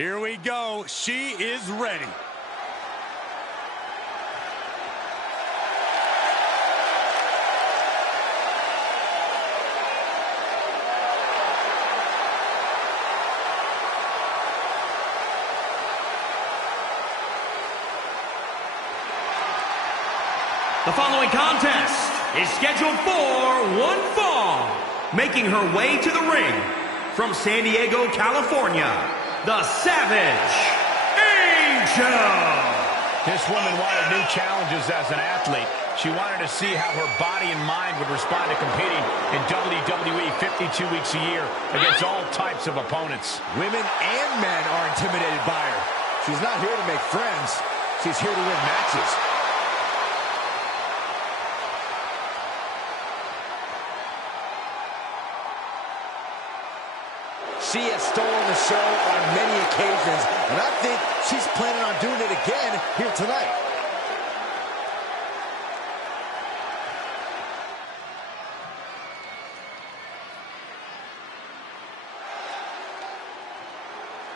Here we go. She is ready. The following contest is scheduled for one fall. Making her way to the ring from San Diego, California, the Savage Angel. This woman wanted new challenges as an athlete. She wanted to see how her body and mind would respond to competing in WWE 52 weeks a year against all types of opponents. Women and men are intimidated by her. She's not here to make friends. She's here to win matches. She has stolen the show on many occasions, and I think she's planning on doing it again here tonight.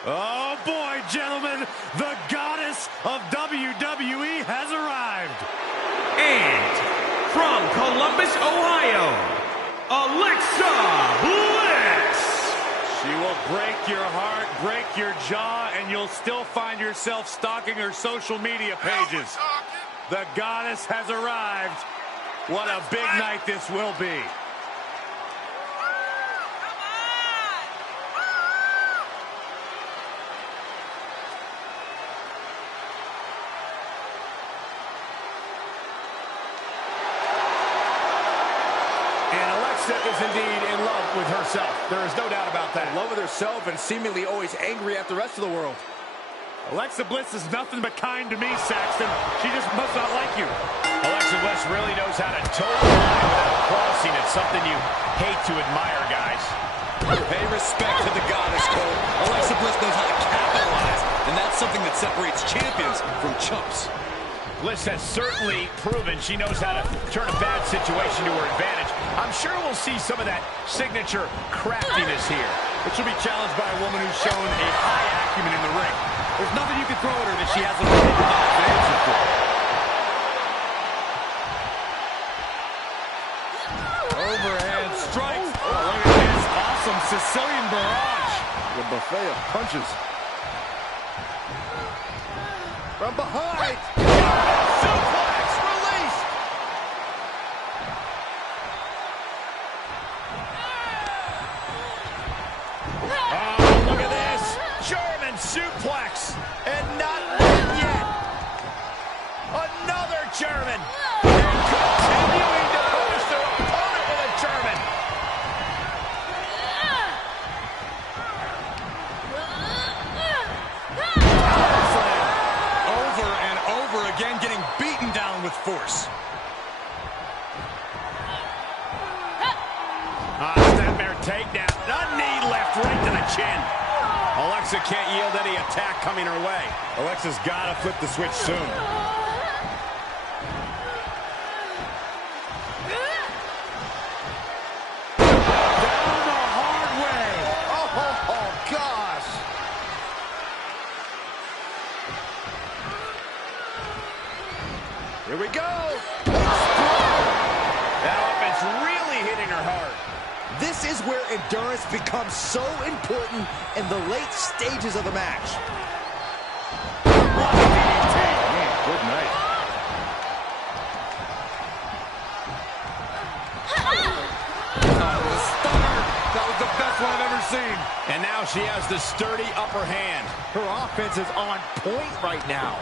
Oh boy, gentlemen, the goddess of WWE has arrived. And from Columbus, Ohio, Alexa Bliss. She will break your heart, break your jaw, and you'll still find yourself stalking her social media pages. The goddess has arrived. What a big night this will be. Is indeed in love with herself. There is no doubt about that. In love with herself and seemingly always angry at the rest of the world. Alexa Bliss is nothing but kind to me, Saxton. She just must not like you. Alexa Bliss really knows how to toe the line without crossing it. Something you hate to admire, guys. Pay respect to the goddess, Cole. Alexa Bliss knows how to capitalize, and that's something that separates champions from chumps. Bliss has certainly proven she knows how to turn a bad situation to her advantage. I'm sure we'll see some of that signature craftiness here. But she'll be challenged by a woman who's shown a high acumen in the ring. There's nothing you can throw at her that she hasn't already developed an answer for. Overhand strikes. Oh, look at this awesome Sicilian barrage. The buffet of punches. From behind. Suplex released. Oh, look at this. German suplex. And not one yet. Another German. And continuing to punish their opponent with a German. Over and over again, getting beaten down with force. Snapmare takedown. A knee left right to the chin. Alexa can't yield any attack coming her way. Alexa's got to flip the switch soon. Down the hard way. Oh, gosh. Here we go. That offense really hitting her hard. This is where endurance becomes so important in the late stages of the match. Good night. The stunner. That was the best one I've ever seen. And now she has the sturdy upper hand. Her offense is on point right now.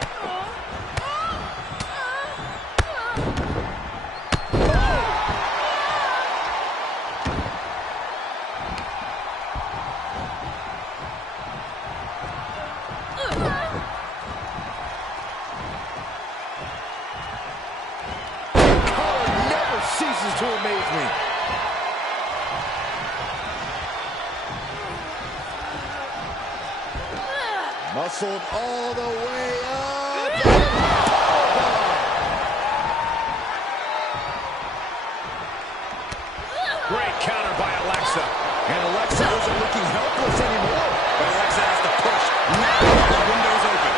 Ceases to amaze me. Muscled all the way up. Great counter by Alexa. And Alexa isn't looking helpless anymore. But Alexa has to push now. The window's open.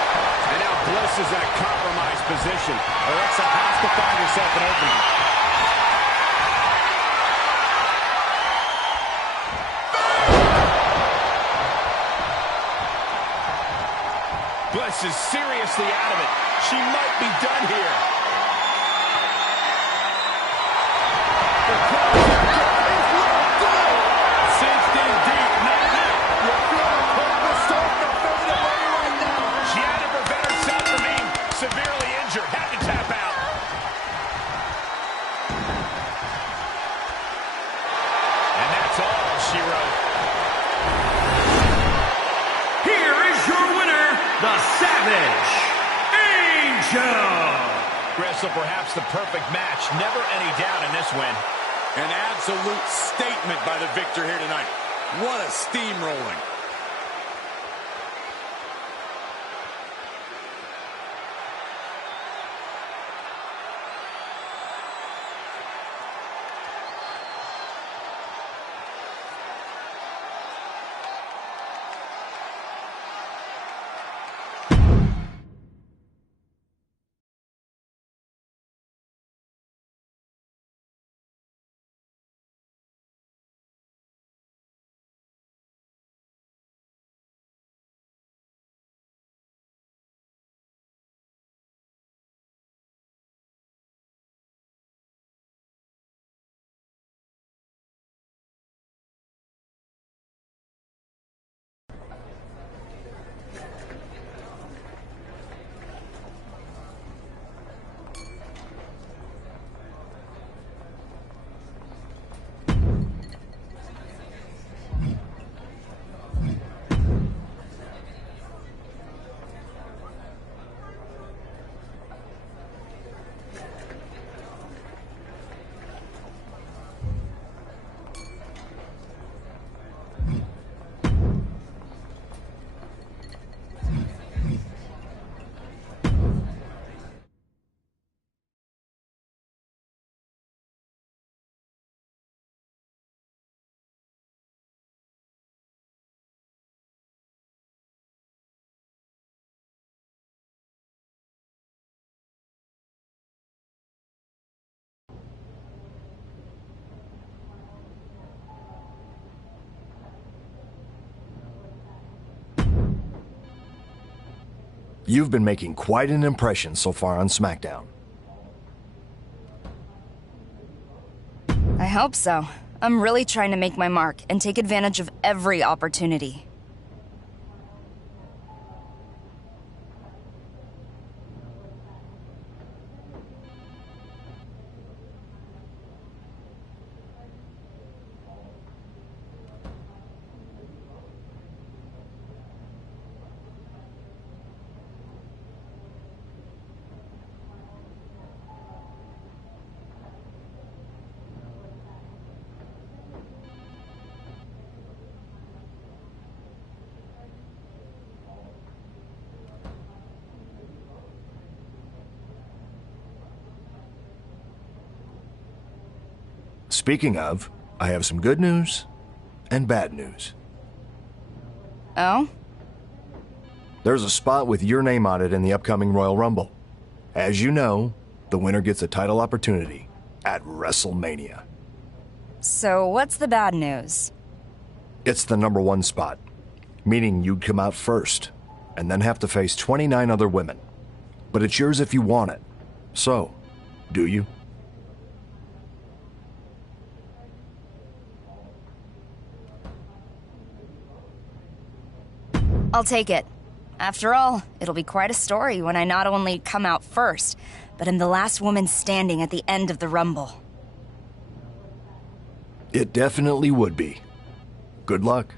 And now Bliss is in a compromised position. Alexa has to find herself an opening. Bliss is seriously out of it. She might be done here. The crowd is locked in. Cinched in deep, not now. You feel the crowd starting to fade away right now. She had to prevent herself from being severely injured. Had to tap out. And that's all she wrote. Here is your winner, the Savage, Angel. Wrestle perhaps the perfect match. Never any doubt in this win. An absolute statement by the victor here tonight. What a steamrolling. You've been making quite an impression so far on SmackDown. I hope so. I'm really trying to make my mark and take advantage of every opportunity. Speaking of, I have some good news and bad news. Oh? There's a spot with your name on it in the upcoming Royal Rumble. As you know, the winner gets a title opportunity at WrestleMania. So what's the bad news? It's the #1 spot, meaning you'd come out first, and then have to face 29 other women. But it's yours if you want it. So, do you? I'll take it. After all, it'll be quite a story when I not only come out first, but am the last woman standing at the end of the Rumble. It definitely would be. Good luck.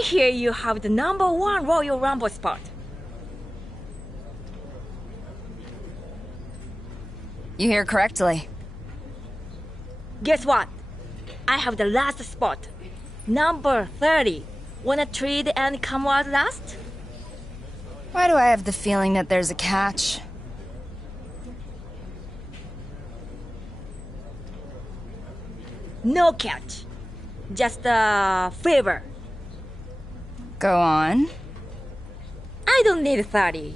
I hear you have the #1 Royal Rumble spot. You hear correctly. Guess what? I have the last spot. Number 30. Wanna trade and come out last? Why do I have the feeling that there's a catch? No catch. Just a favor. Go on. I don't need 30.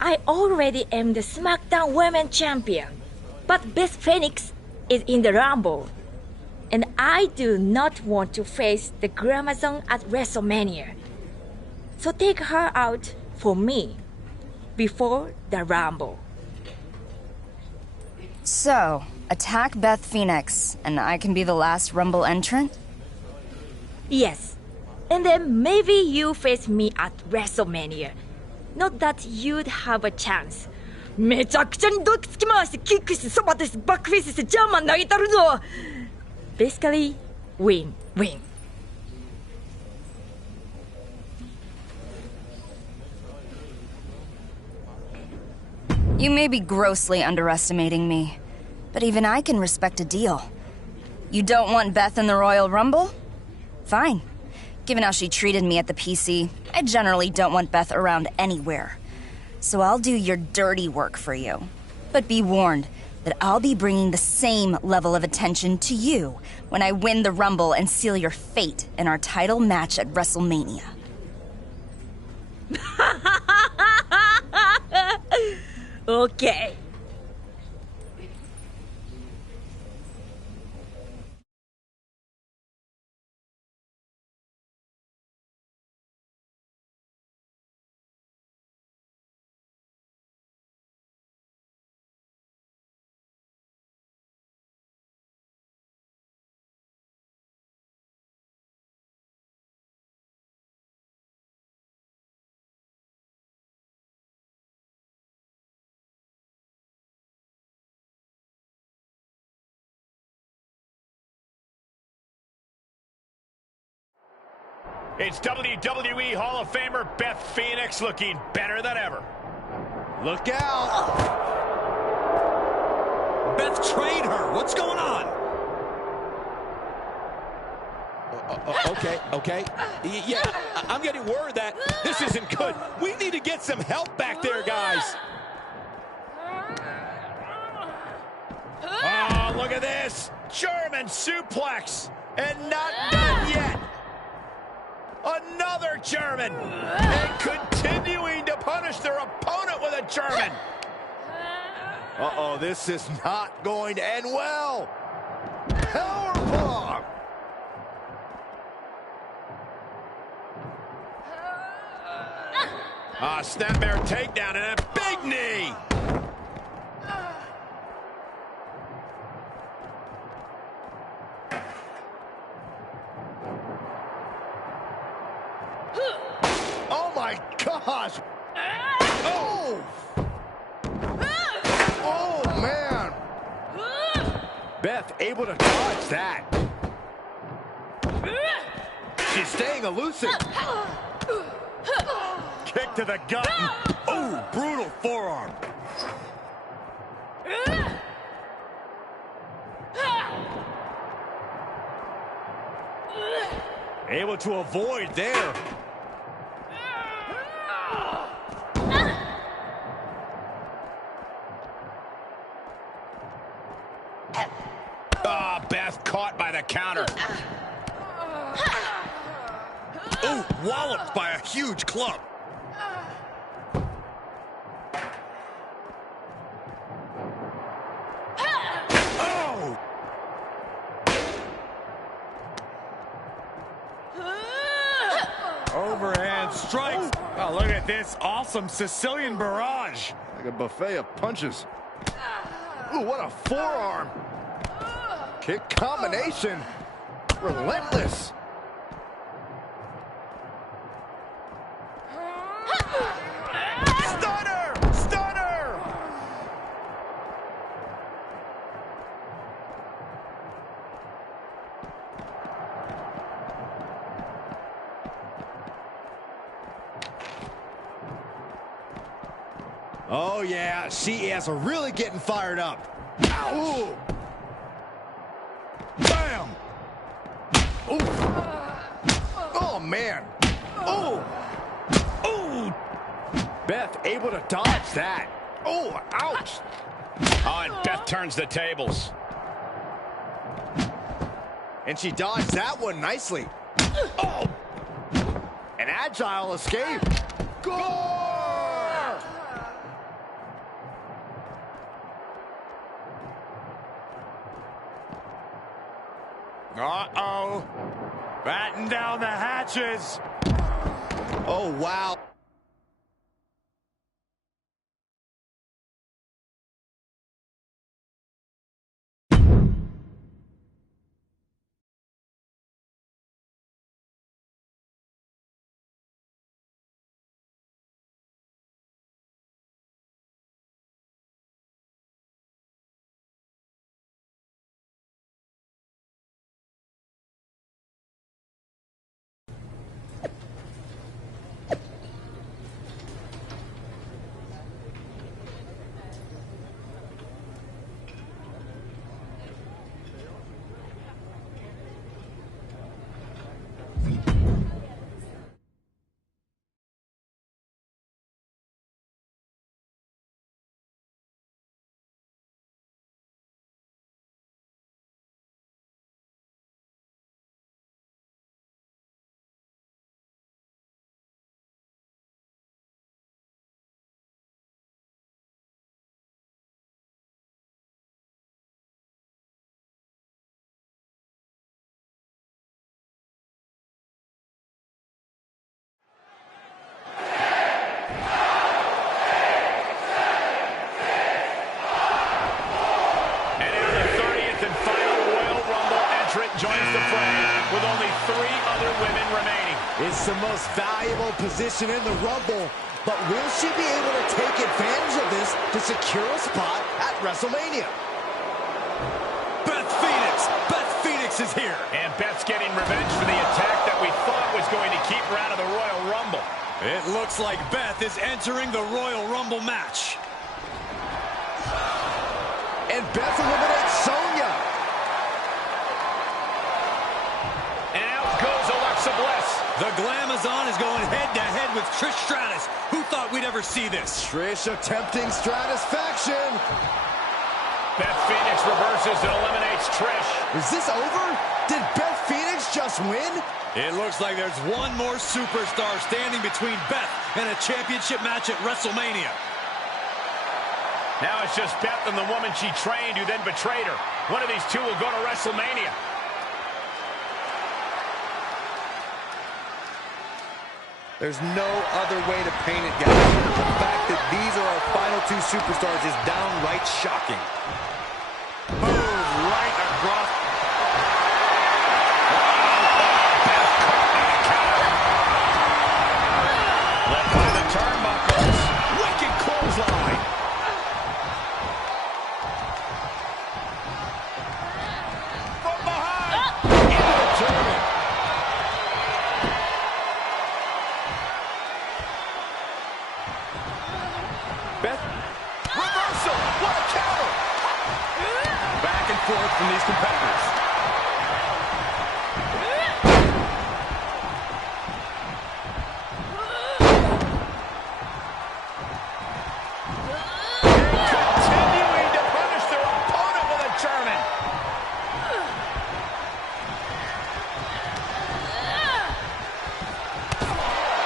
I already am the SmackDown Women Champion. But Beth Phoenix is in the Rumble. And I do not want to face the Glamazon at WrestleMania. So take her out for me before the Rumble. So, attack Beth Phoenix, and I can be the last Rumble entrant? Yes. And then maybe you face me at WrestleMania. Not that you'd have a chance. めちゃくちゃにドキつき回してキックしてそばですバックフェイスしてジャーマン投げたるぞ Basically, win-win. You may be grossly underestimating me, but even I can respect a deal. You don't want Beth in the Royal Rumble? Fine. Given how she treated me at the PC, I generally don't want Beth around anywhere. So I'll do your dirty work for you. But be warned that I'll be bringing the same level of attention to you when I win the Rumble and seal your fate in our title match at WrestleMania. Okay. It's WWE Hall of Famer Beth Phoenix looking better than ever. Look out! Beth, trade her. What's going on? Okay. Yeah, I'm getting word that this isn't good. We need to get some help back there, guys. Oh, look at this. German suplex. And not done yet. Another German. And continuing to punish their opponent with a German. Uh-oh, this is not going to end well. Powerbomb. Snapmare takedown and a big knee. Oh my gosh. Oh. Oh man. Beth able to dodge that. She's staying elusive. Kick to the gut. Oh, brutal forearm. Able to avoid there. Beth caught by the counter. Oh, walloped by a huge club. Oh! Overhand strikes. Oh, look at this awesome Sicilian barrage. Like a buffet of punches. Ooh, what a forearm. Kick combination. Relentless. Stunner! Stunner! Oh, yeah, she is really getting fired up. Ow! Bam! Ooh. Oh, man. Oh! Oh! Beth able to dodge that. Oh, ouch! Oh, and Beth turns the tables. And she dodged that one nicely. Oh! An agile escape. Gore! Uh-oh. Batten down the hatches. Oh, wow. Joins the fray with only 3 other women remaining. It's the most valuable position in the Rumble, but will she be able to take advantage of this to secure a spot at WrestleMania? Beth Phoenix is here. And Beth's getting revenge for the attack that we thought was going to keep her out of the Royal Rumble. It looks like Beth is entering the Royal Rumble match. And Beth eliminates Sonya. And out goes Alexa Bliss. The Glamazon is going head-to-head with Trish Stratus. Who thought we'd ever see this? Trish attempting Stratusfaction. Beth Phoenix reverses and eliminates Trish. Is this over? Did Beth Phoenix just win? It looks like there's one more superstar standing between Beth and a championship match at WrestleMania. Now it's just Beth and the woman she trained who then betrayed her. One of these two will go to WrestleMania. There's no other way to paint it, guys. The fact that these are our final 2 superstars is downright shocking. Boom, right across. Led by the turnbuckles. Wicked clothesline. From behind. Into the tournament. Beth. Reversal. What a counter. Back and forth from these competitors. Continuing to punish their opponent with a German.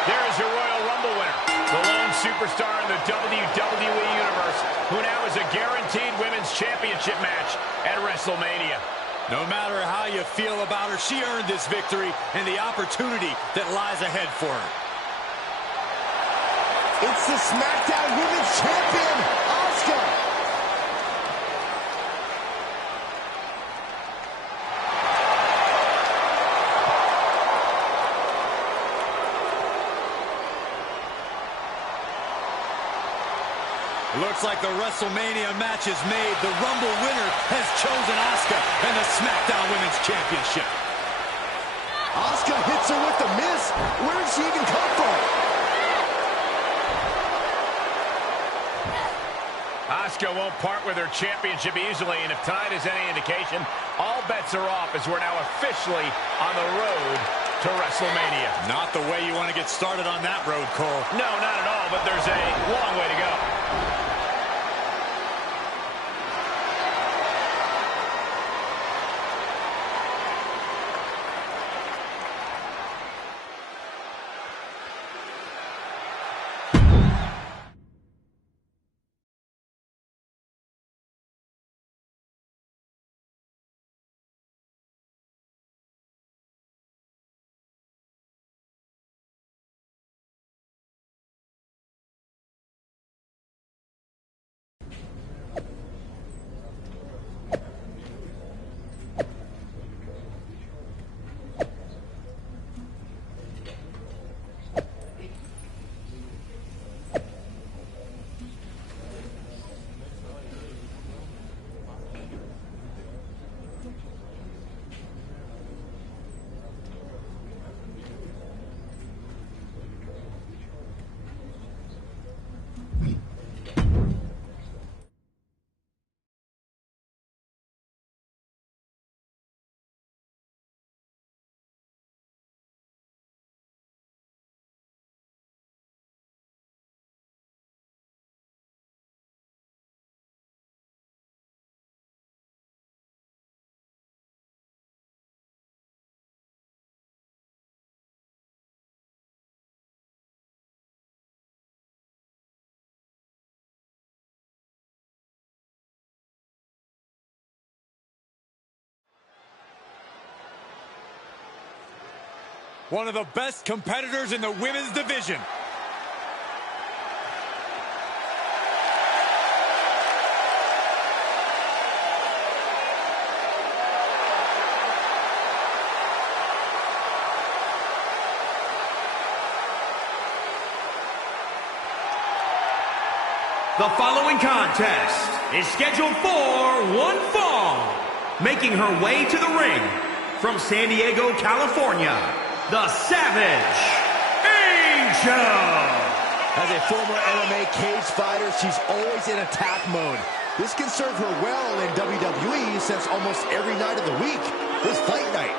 There is your Royal Rumble winner. The lone superstar in the WWE Universe, who now is a guaranteed women's championship match at WrestleMania. No matter how you feel about her, she earned this victory and the opportunity that lies ahead for her. It's the SmackDown Women's Champion, Asuka. Looks like the WrestleMania match is made. The Rumble winner has chosen Asuka and the SmackDown Women's Championship. Asuka hits her with the miss. Where did she even come from? Asuka won't part with her championship easily, and if tonight is any indication, all bets are off as we're now officially on the road to WrestleMania. Not the way you want to get started on that road, Cole. No, not at all, but there's a long way to go. One of the best competitors in the women's division. The following contest is scheduled for one fall. Making her way to the ring from San Diego, California, the Savage Angel. As a former MMA cage fighter, she's always in attack mode. This can serve her well in WWE since almost every night of the week is fight night.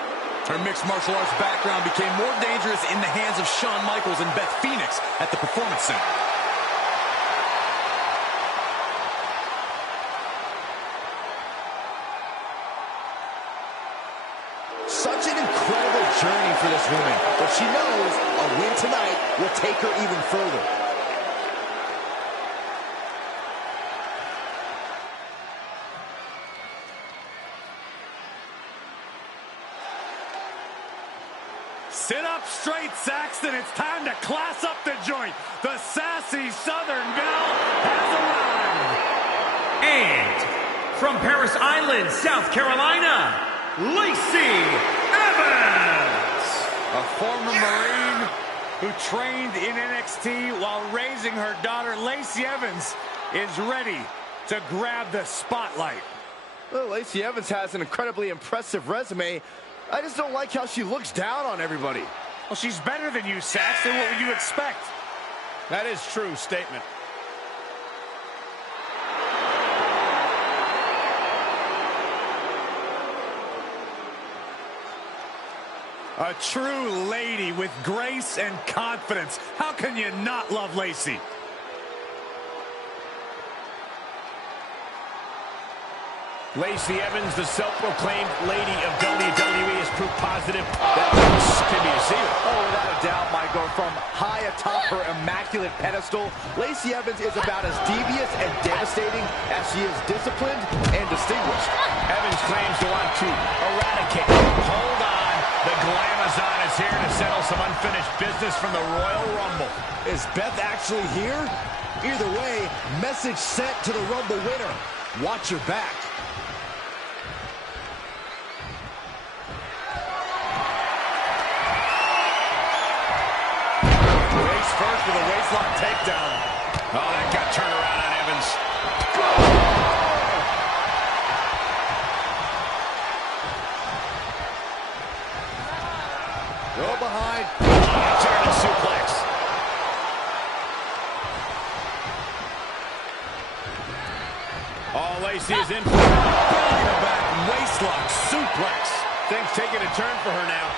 Her mixed martial arts background became more dangerous in the hands of Shawn Michaels and Beth Phoenix at the Performance Center. Such an incredible journey for this woman, but she knows a win tonight will take her even further. Sit up straight, Saxton. It's time to class up the joint. The sassy Southern Belle has arrived. And from Paris Island, South Carolina, Lacey Evans. A former Marine who trained in NXT while raising her daughter, Lacey Evans, is ready to grab the spotlight. Well, Lacey Evans has an incredibly impressive resume. I just don't like how she looks down on everybody. Well, she's better than you, Saxton. What would you expect? That is true statement. A true lady with grace and confidence. How can you not love Lacey? Lacey Evans, the self-proclaimed lady of WWE, has proof positive that looks can be deceiving. Oh, without a doubt, Michael. From high atop her immaculate pedestal, Lacey Evans is about as devious and devastating as she is disciplined and distinguished. Evans claims to want to eradicate. Hold on. The Glamazon is here to settle some unfinished business from the Royal Rumble. Is Beth actually here? Either way, message sent to the Rumble winner. Watch your back. First with a waistlock takedown. Oh, that got turned around on Evans. Go behind. German suplex. Oh, Lacey is in for it. Belly to back, waistlock, suplex. Things taking a turn for her now.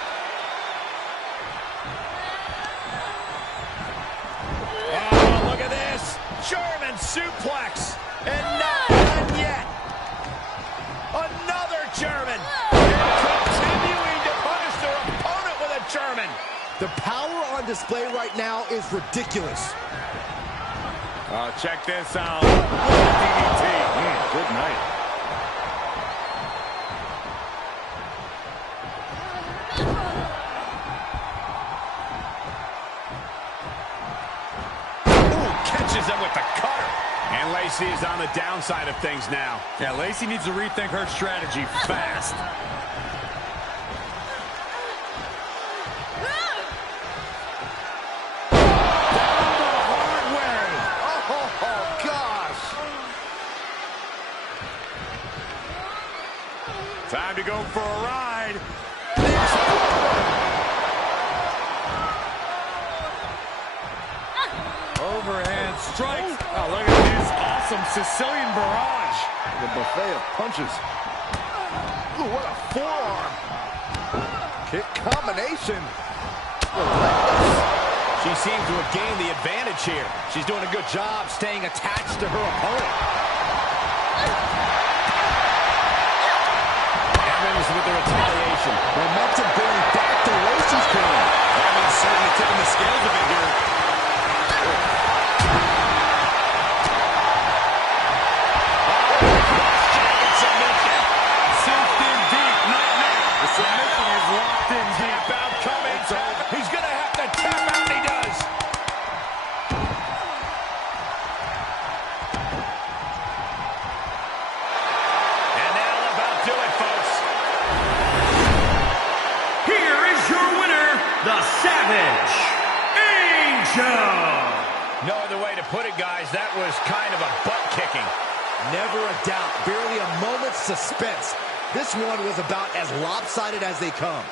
Oh, look at this. German suplex. And not done yet. Another German. And continuing to punish their opponent with a German. The power on display right now is ridiculous. Oh, check this out. DDT. Good night. Ooh, catches him with the cutter. And Lacey is on the downside of things now. Yeah, Lacey needs to rethink her strategy fast. Time to go for a ride. Overhand strike. Oh, look at this awesome Sicilian barrage. The buffet of punches. Ooh, what a forearm. Kick combination. She seems to have gained the advantage here. She's doing a good job staying attached to her opponent. Evans with the retaliation. Momentum going back to Lacey's corner. Evans certainly tipping the scales a bit here. Sink in deep, not now. The submission is locked in deep. Tap out coming. He's going to have to tap out, and he does. And that'll about do it, folks. Here is your winner, the Savage, Angel. No other way to put it, guys. That was kind of a butt-kicking. Never a doubt. Barely a moment's suspense. This one was about as lopsided as they come.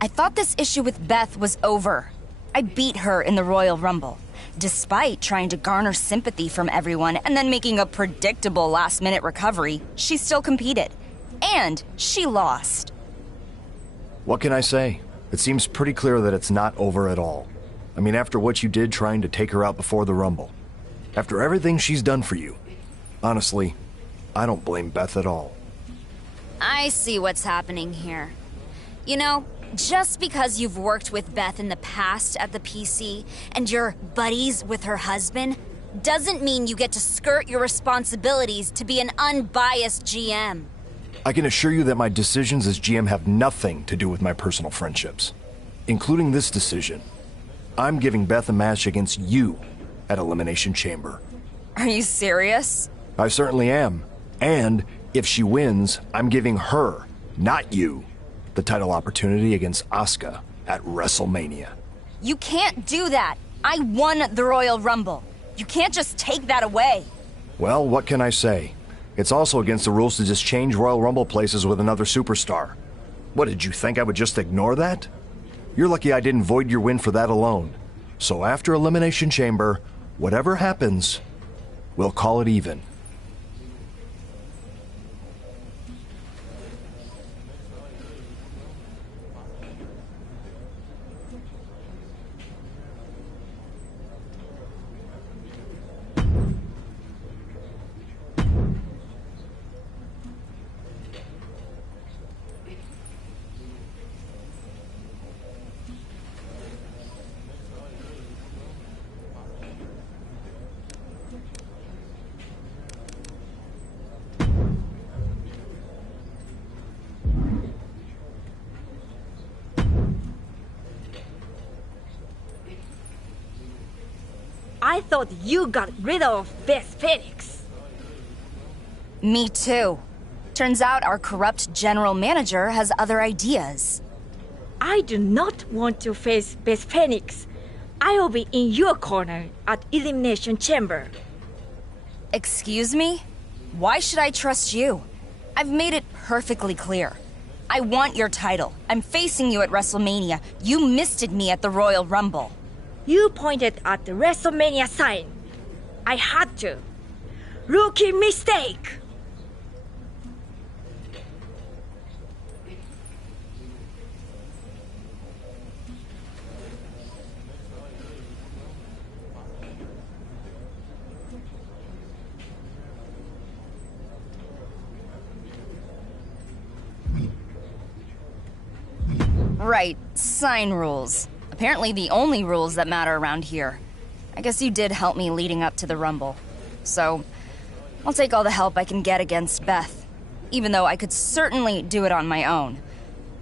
I thought this issue with Beth was over. I beat her in the Royal Rumble, despite trying to garner sympathy from everyone and then making a predictable last-minute recovery. She still competed. And she lost. What can I say? It seems pretty clear that it's not over at all. I mean, after what you did trying to take her out before the Rumble. After everything she's done for you. Honestly, I don't blame Beth at all. I see what's happening here. You know, just because you've worked with Beth in the past at the PC and you're buddies with her husband doesn't mean you get to skirt your responsibilities to be an unbiased GM. I can assure you that my decisions as GM have nothing to do with my personal friendships, including this decision. I'm giving Beth a match against you at Elimination Chamber. Are you serious? I certainly am. And if she wins, I'm giving her, not you, the title opportunity against Asuka at WrestleMania. You can't do that. I won the Royal Rumble. You can't just take that away. Well, what can I say? It's also against the rules to just change Royal Rumble places with another superstar. What, did you think I would just ignore that? You're lucky I didn't void your win for that alone. So after Elimination Chamber, whatever happens, we'll call it even. I thought you got rid of Beth Phoenix. Me too. Turns out our corrupt general manager has other ideas. I do not want to face Beth Phoenix. I will be in your corner at Elimination Chamber. Excuse me? Why should I trust you? I've made it perfectly clear. I want your title. I'm facing you at WrestleMania. You misted me at the Royal Rumble. You pointed at the WrestleMania sign. I had to. Rookie mistake. Right, sign rules. Apparently the only rules that matter around here. I guess you did help me leading up to the Rumble. So, I'll take all the help I can get against Beth. Even though I could certainly do it on my own.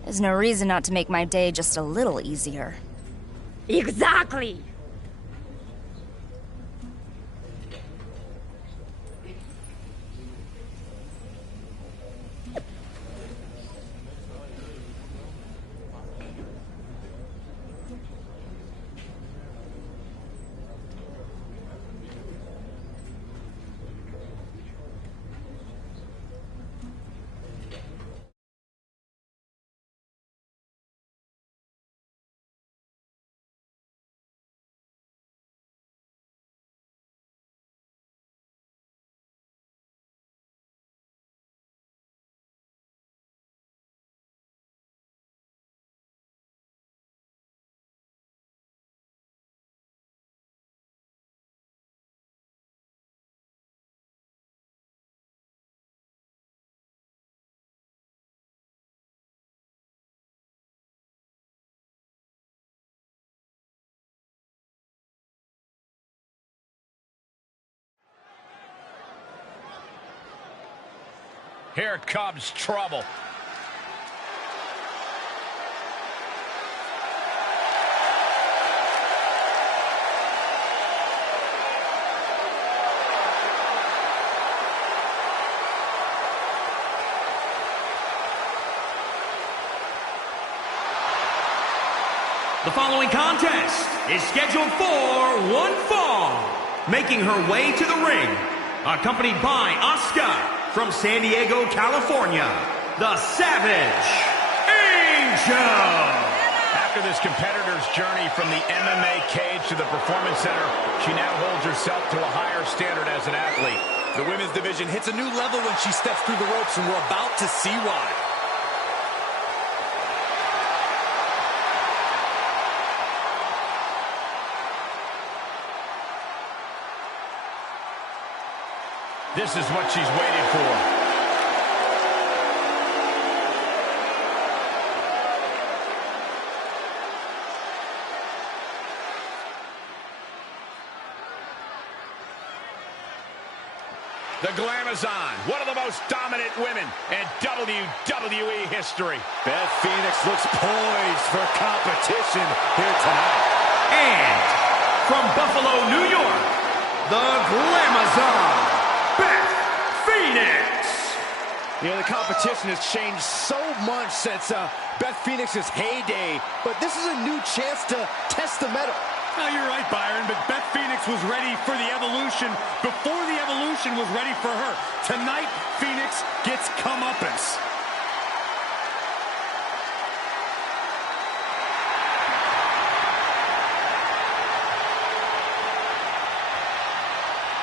There's no reason not to make my day just a little easier. Exactly. Here comes trouble. The following contest is scheduled for one fall. Making her way to the ring, accompanied by Asuka from San Diego, California, the Savage Angel. After this competitor's journey from the MMA cage to the Performance Center, she now holds herself to a higher standard as an athlete. The women's division hits a new level when she steps through the ropes, and we're about to see why. This is what she's waited for. The Glamazon, one of the most dominant women in WWE history. Beth Phoenix looks poised for competition here tonight. And from Buffalo, New York, the Glamazon, Beth Phoenix. You know, the competition has changed so much since Beth Phoenix's heyday, but this is a new chance to test the metal. No, you're right, Byron, but Beth Phoenix was ready for the evolution before the evolution was ready for her. Tonight, Phoenix gets comeuppance.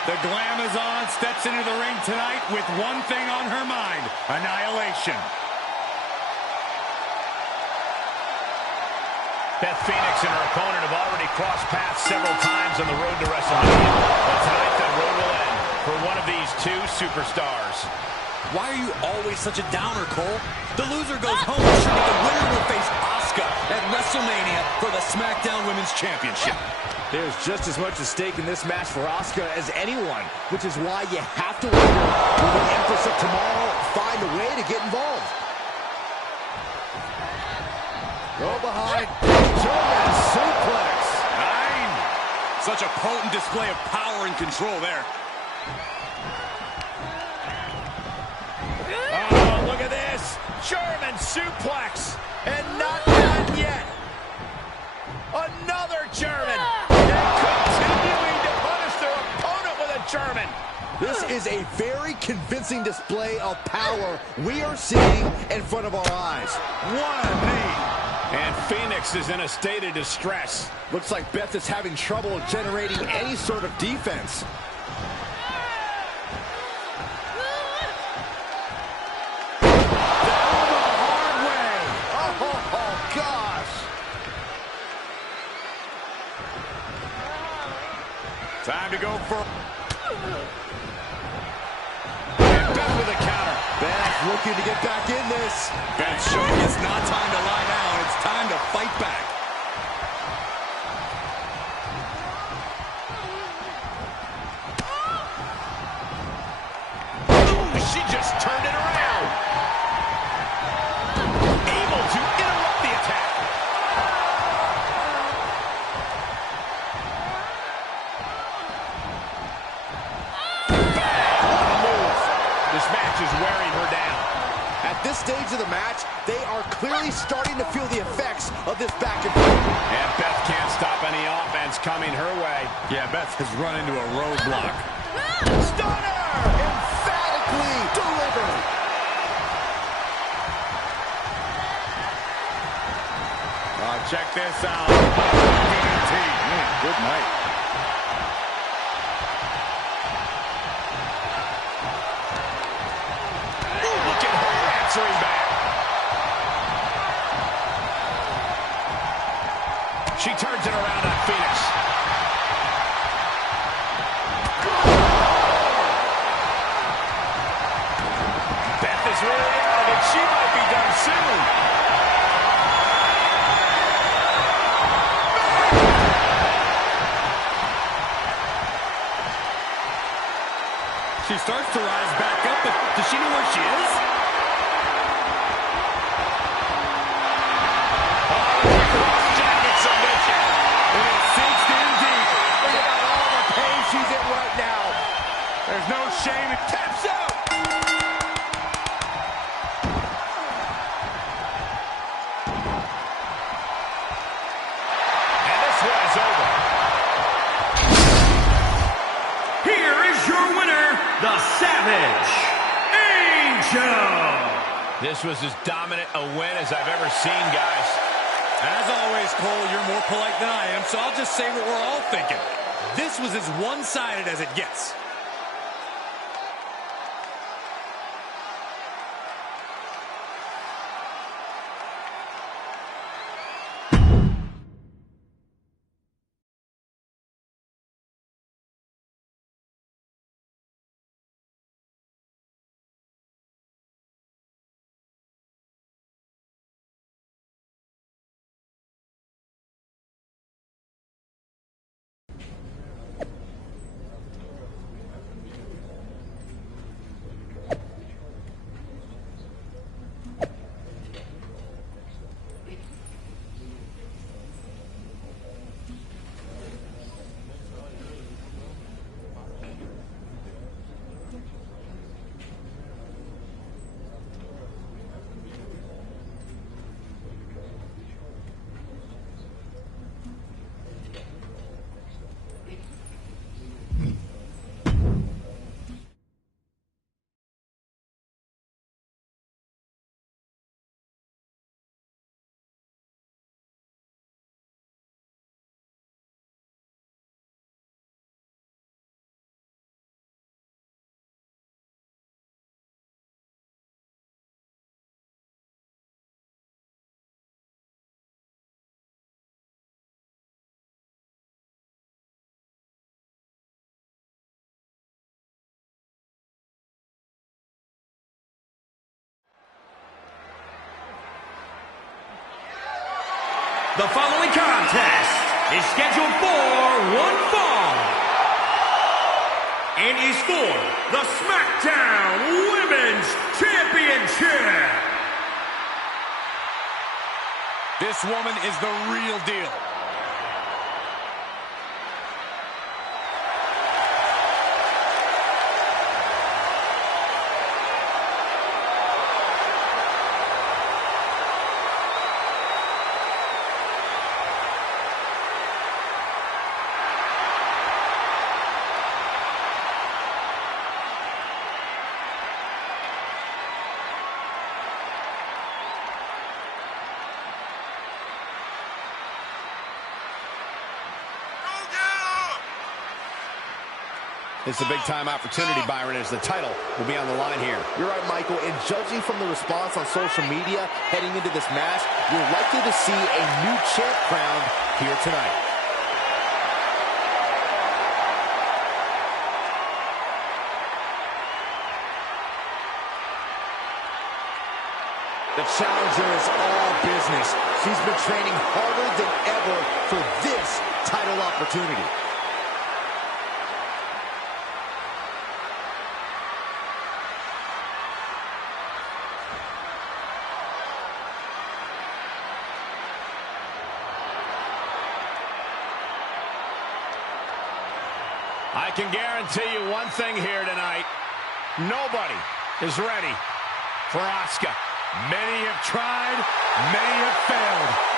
The Glamazon steps into the ring tonight with one thing on her mind: annihilation. Beth Phoenix and her opponent have already crossed paths several times on the road to WrestleMania. But tonight, that road will end for one of these two superstars. Why are you always such a downer, Cole? The loser goes home, sure, but the winner will face Asuka at WrestleMania for the SmackDown Women's Championship. There's just as much at stake in this match for Asuka as anyone, which is why you have to wonder, will the Empress of Tomorrow find a way to get involved? Go behind, German suplex. 9. Such a potent display of control there. Oh, look at this. German suplex. And not done yet. Another German. And continuing to punish their opponent with a German. This is a very convincing display of power we are seeing in front of our eyes. What a knee. And Phoenix is in a state of distress. Looks like Beth is having trouble generating any sort of defense. Time to go for... And Beth with a counter. Beth looking to get back in this. Beth showing it's not time to lie down. It's time to fight back. Ooh, she just turned it around. Able to interrupt the attack. This match is wearing her down. At this stage of the match, they are clearly starting to feel the effects of this back and forth. And Beth can't stop any offense coming her way. Yeah, Beth has run into a roadblock. Stunner! Emphatically delivered. Check this out. DDT. Good night. Answering back. She turns it around on Phoenix. Beth is really out of it. She might be done soon. She starts to rise back up, but does she know where she is? She's in right now. There's no shame. It taps out. And this one is over. Here is your winner, the Savage, Angel. This was as dominant a win as I've ever seen, guys. As always, Cole, you're more polite than I am, so I'll just say what we're all thinking. This was as one-sided as it gets. The following contest is scheduled for one fall and is for the SmackDown Women's Championship. This woman is the real deal. It's a big-time opportunity, Byron, as the title will be on the line here. You're right, Michael, and judging from the response on social media heading into this match, you're likely to see a new champ crowned here tonight. The challenger is all business. She's been training harder than ever for this title opportunity. I can guarantee you one thing here tonight. Nobody is ready for Asuka. Many have tried, many have failed.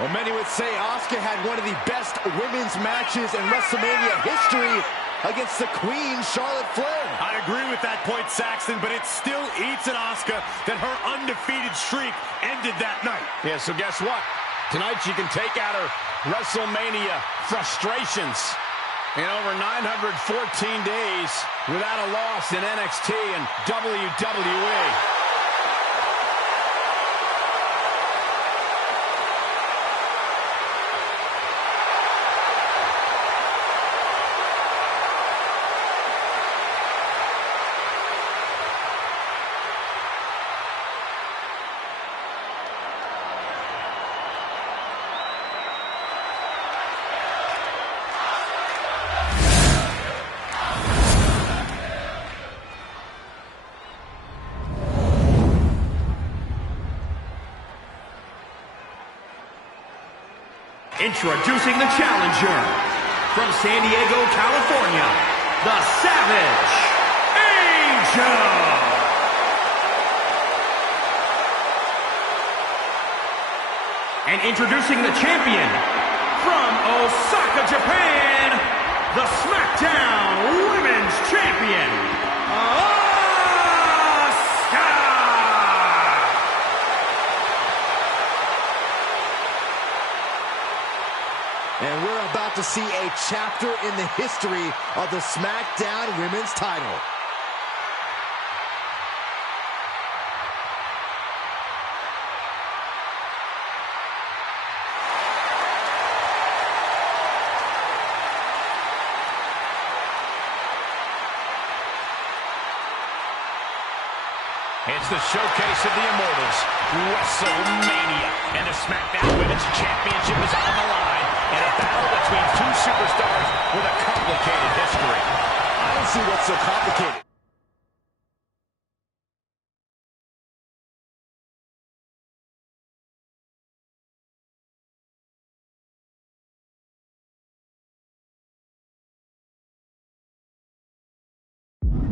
Well, many would say Asuka had one of the best women's matches in WrestleMania history against the Queen, Charlotte Flair. I agree with that point, Saxton, but it still eats at Asuka that her undefeated streak ended that night. Yeah, so guess what? Tonight she can take out her WrestleMania frustrations. In over 914 days without a loss in NXT and WWE. Introducing the challenger from San Diego, California, the Savage Angel. And introducing the champion from Osaka, Japan, the SmackDown Women's Champion, Asuka. And we're about to see a chapter in the history of the SmackDown Women's title. It's the showcase of the Immortals, WrestleMania, and the SmackDown Women's Championship is on the line in a battle between two superstars with a complicated history. I don't see what's so complicated.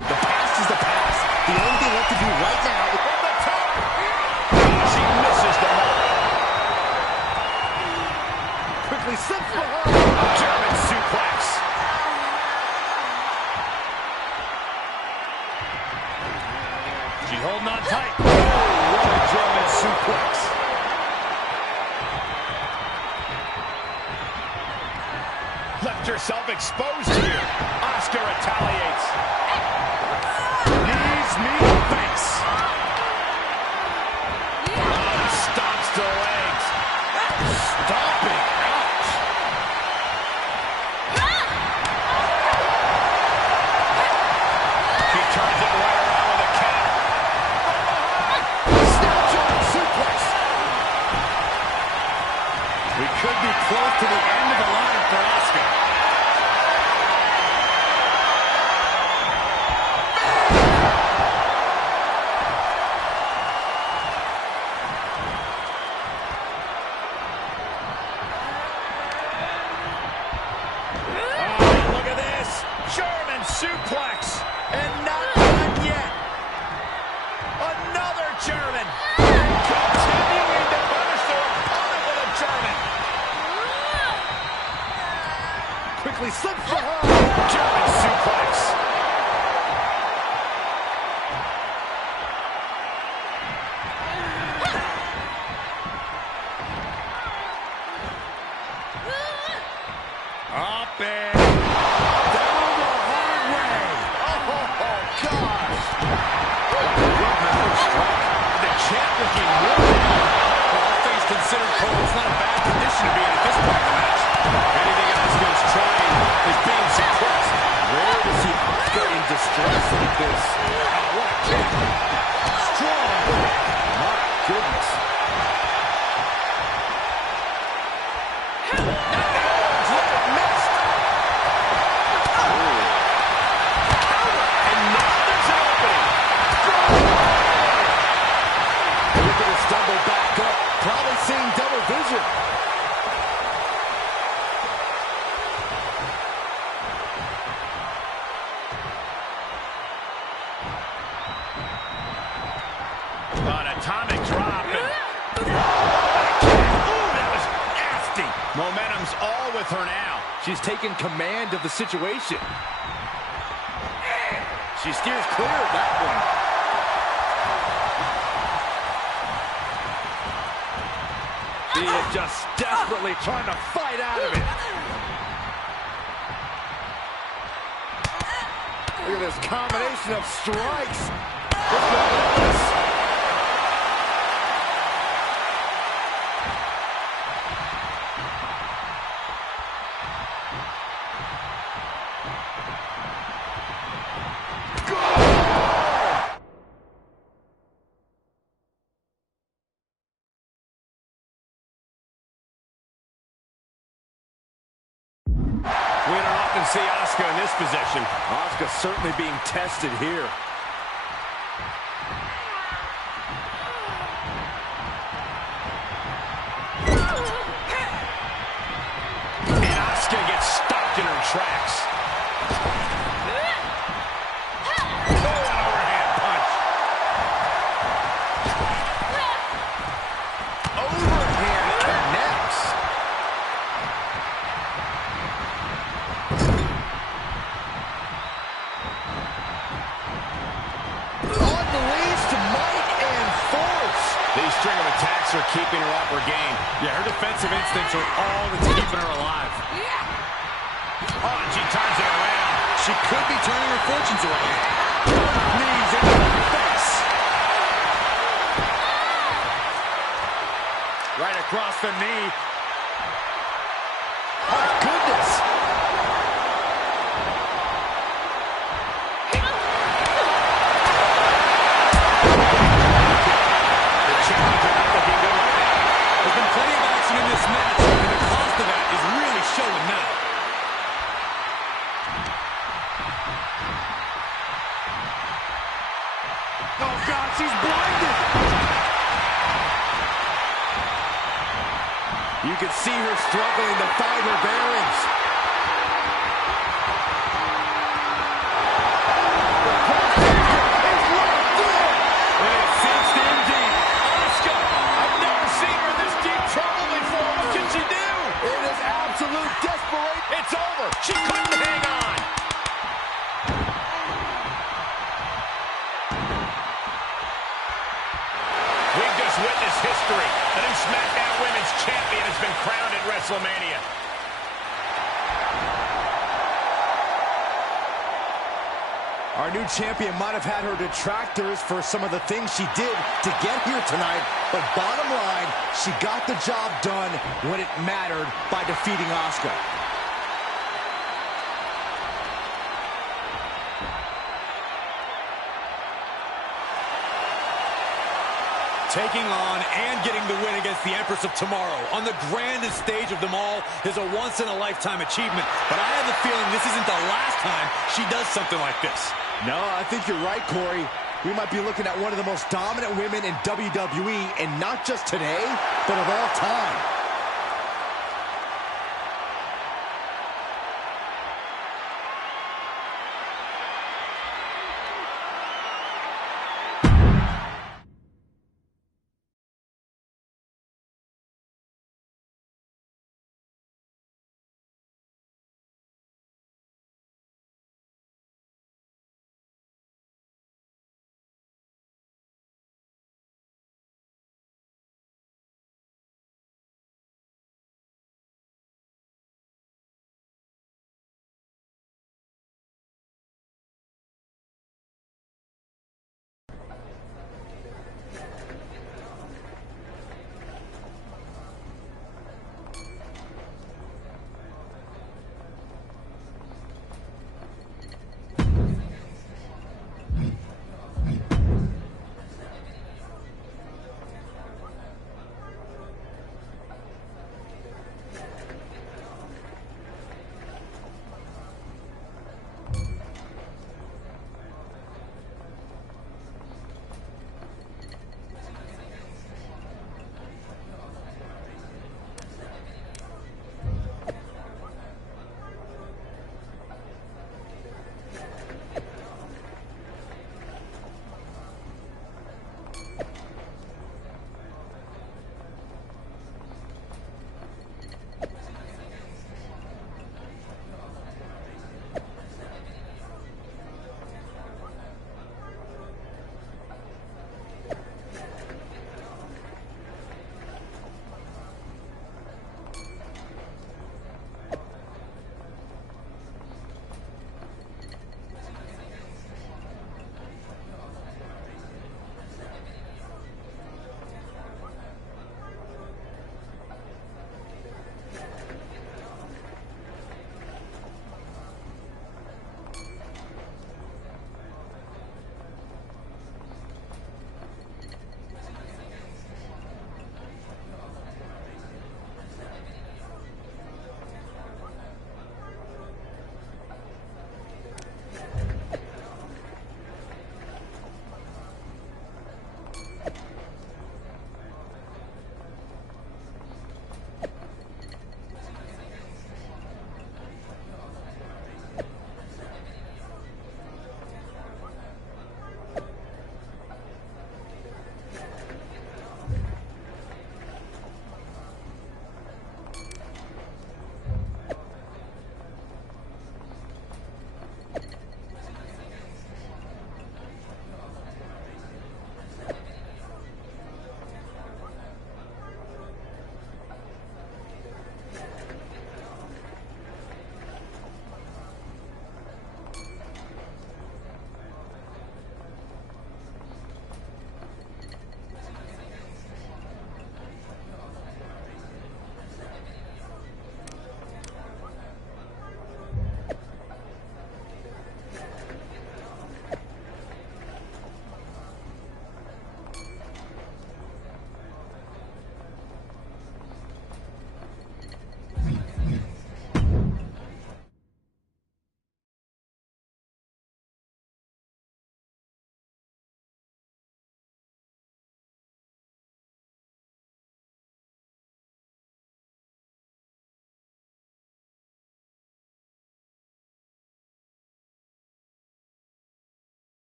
The past is the past. The only thing left to do right now is on the top. She misses the mark. Quickly slips behind. German suplex. She's holding on tight. Oh, what a German suplex. Left herself exposed here. Asuka retaliates. Knees meet the face. Stomps to the legs. Stomping. Ouch. She turns it right around with a counter. Snap German suplex. We could be close to the end of the line for Asuka. Oh, look at this. German suplex. And not done yet. Another German. Continue. quickly slips behind. German suplex. Up and down the hard way. Oh, gosh. The champ looking really All things considered, Cole, it's not a bad condition to be in at this point in the match. anything Asuka is trying is being suppressed. Rare to see Asuka in distress like this. Oh, what a kick. Strong. My goodness. And now there's an opening. Look at her stumble back up. Probably seeing double vision. An atomic drop. And... Ooh, that was nasty. Momentum's all with her now. She's taken command of the situation. She steers clear of that one. She is just desperately trying to fight out of it. Look at this combination of strikes. It's relentless. We don't often see Asuka in this position. Asuka certainly being tested here. And Asuka gets stopped in her tracks. Oh, an overhand punch. Overhand connects. Unleashed to might and force. These string of attacks are keeping her off her game. Yeah, her defensive instincts are all that's keeping her alive. Oh, and she turns it around. She could be turning her fortunes around. Knees into the face. Right across the knee. My goodness. The challenger not looking good right now. There's been plenty of action in this match, and the cost of that is really showing now. Oh, God, she's blinded. You can see her struggling to find her bearings. And it sinks in deep. Asuka, I've never seen her in this deep trouble before. What can she do? It is absolute desperation. It's over. She couldn't hang on. We've just witnessed history. A new SmackDown Women's Champion has been crowned at WrestleMania. Our new champion might have had her detractors for some of the things she did to get here tonight, but bottom line, she got the job done when it mattered by defeating Asuka. Taking on and getting the win against the Empress of Tomorrow on the grandest stage of them all is a once-in-a-lifetime achievement. But I have the feeling this isn't the last time she does something like this. No, I think you're right, Corey. We might be looking at one of the most dominant women in WWE, and not just today, but of all time.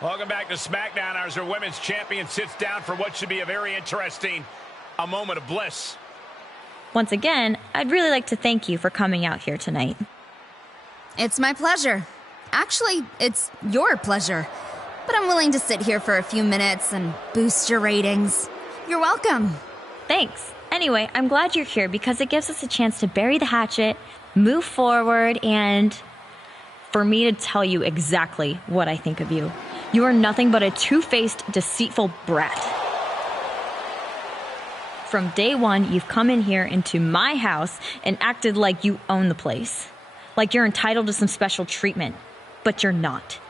Welcome back to SmackDown as our women's champion sits down for what should be a very interesting moment of bliss. Once again, I'd really like to thank you for coming out here tonight. It's my pleasure. Actually, it's your pleasure. But I'm willing to sit here for a few minutes and boost your ratings. You're welcome. Thanks. Anyway, I'm glad you're here because it gives us a chance to bury the hatchet, move forward, and for me to tell you exactly what I think of you. You are nothing but a two-faced, deceitful brat. From day one, you've come in here into my house and acted like you own the place. Like you're entitled to some special treatment. But you're not.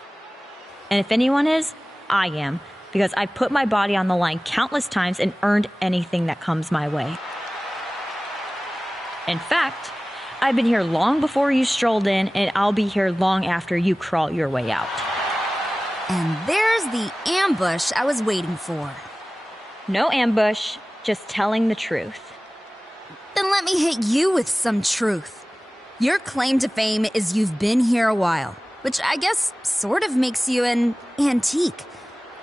And if anyone is, I am. Because I put my body on the line countless times and earned anything that comes my way. In fact, I've been here long before you strolled in, and I'll be here long after you crawl your way out. And there's the ambush I was waiting for. No ambush, just telling the truth. Then let me hit you with some truth. Your claim to fame is you've been here a while, which I guess sort of makes you an antique.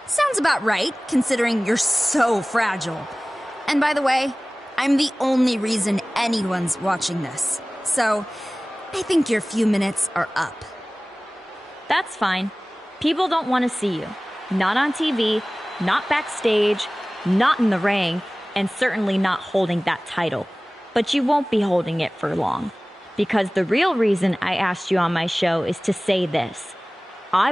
Sounds about right, considering you're so fragile. And by the way, I'm the only reason anyone's watching this. So, I think your few minutes are up. That's fine. People don't want to see you. Not on TV, not backstage, not in the ring, and certainly not holding that title. But you won't be holding it for long. Because the real reason I asked you on my show is to say this. I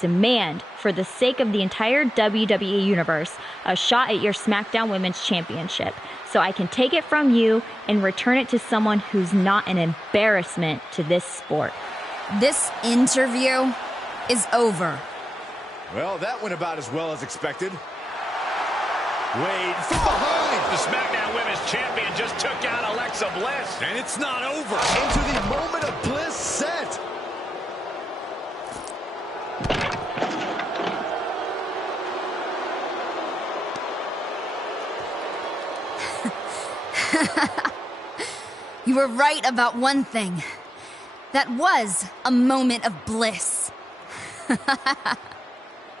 demand, for the sake of the entire WWE Universe, a shot at your SmackDown Women's Championship, so I can take it from you and return it to someone who's not an embarrassment to this sport. This interview is over. Well, that went about as well as expected. Wade from behind. The SmackDown Women's Champion just took out Alexa Bliss. And it's not over. Into the moment of bliss set. You were right about one thing. That was a moment of bliss.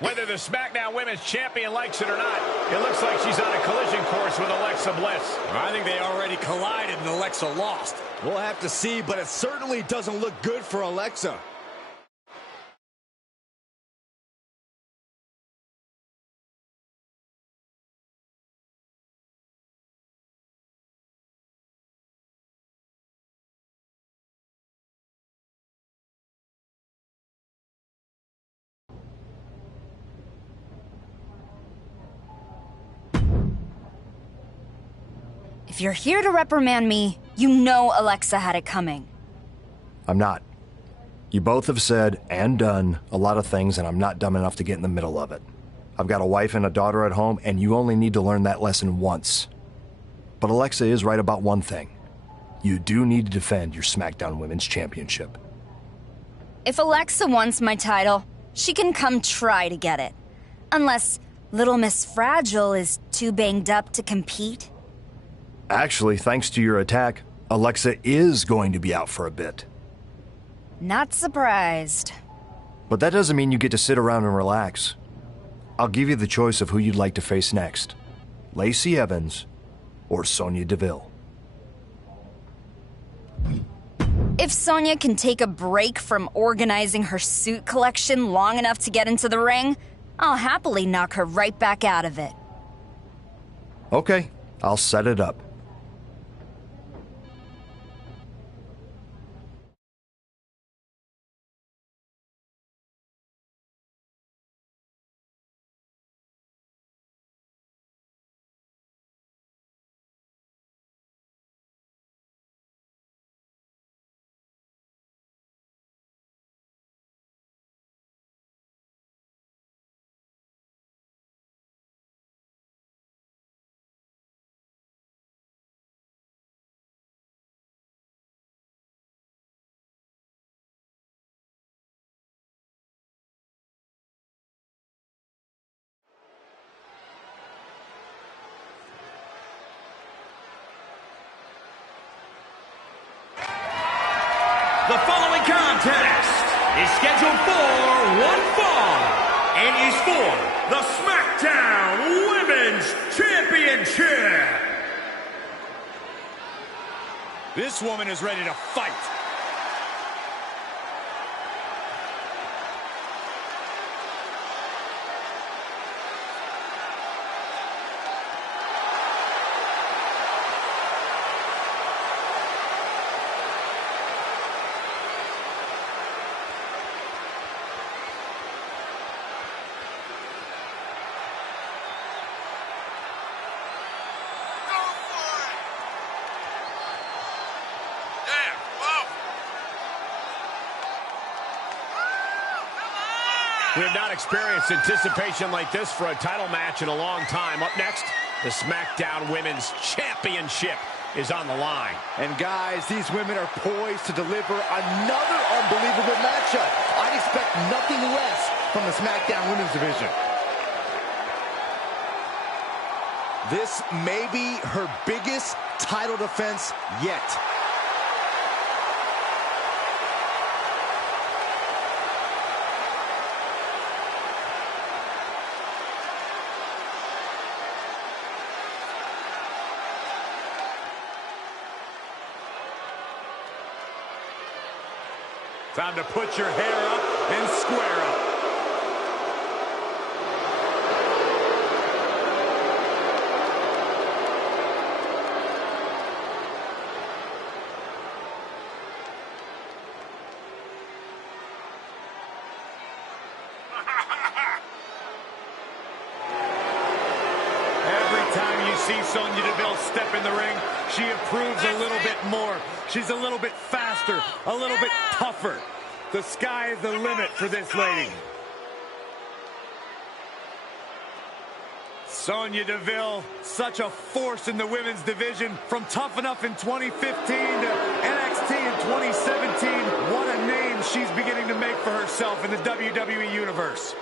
Whether the SmackDown Women's Champion likes it or not, it looks like she's on a collision course with Alexa Bliss. I think they already collided and Alexa lost. We'll have to see, but it certainly doesn't look good for Alexa. If you're here to reprimand me, you know Alexa had it coming. I'm not. You both have said and done a lot of things, and I'm not dumb enough to get in the middle of it. I've got a wife and a daughter at home, and you only need to learn that lesson once. But Alexa is right about one thing. You do need to defend your SmackDown Women's Championship. If Alexa wants my title, she can come try to get it. Unless Little Miss Fragile is too banged up to compete. Actually, thanks to your attack, Alexa is going to be out for a bit. Not surprised. But that doesn't mean you get to sit around and relax. I'll give you the choice of who you'd like to face next. Lacey Evans or Sonya Deville. If Sonya can take a break from organizing her suit collection long enough to get into the ring, I'll happily knock her right back out of it. Okay, I'll set it up. The following contest is scheduled for one fall and is for the SmackDown Women's Championship. This woman is ready to fight. We have not experienced anticipation like this for a title match in a long time. Up next, the SmackDown Women's Championship is on the line. And guys, these women are poised to deliver another unbelievable matchup. I'd expect nothing less from the SmackDown Women's division. This may be her biggest title defense yet. Time to put your hair up and square up. Every time you see Sonya Deville step in the ring, she improves a little bit more. She's a little bit faster, a little bit tougher. The sky is the limit for this lady. Sonya Deville, such a force in the women's division. From Tough Enough in 2015 to NXT in 2017. What a name she's beginning to make for herself in the WWE Universe.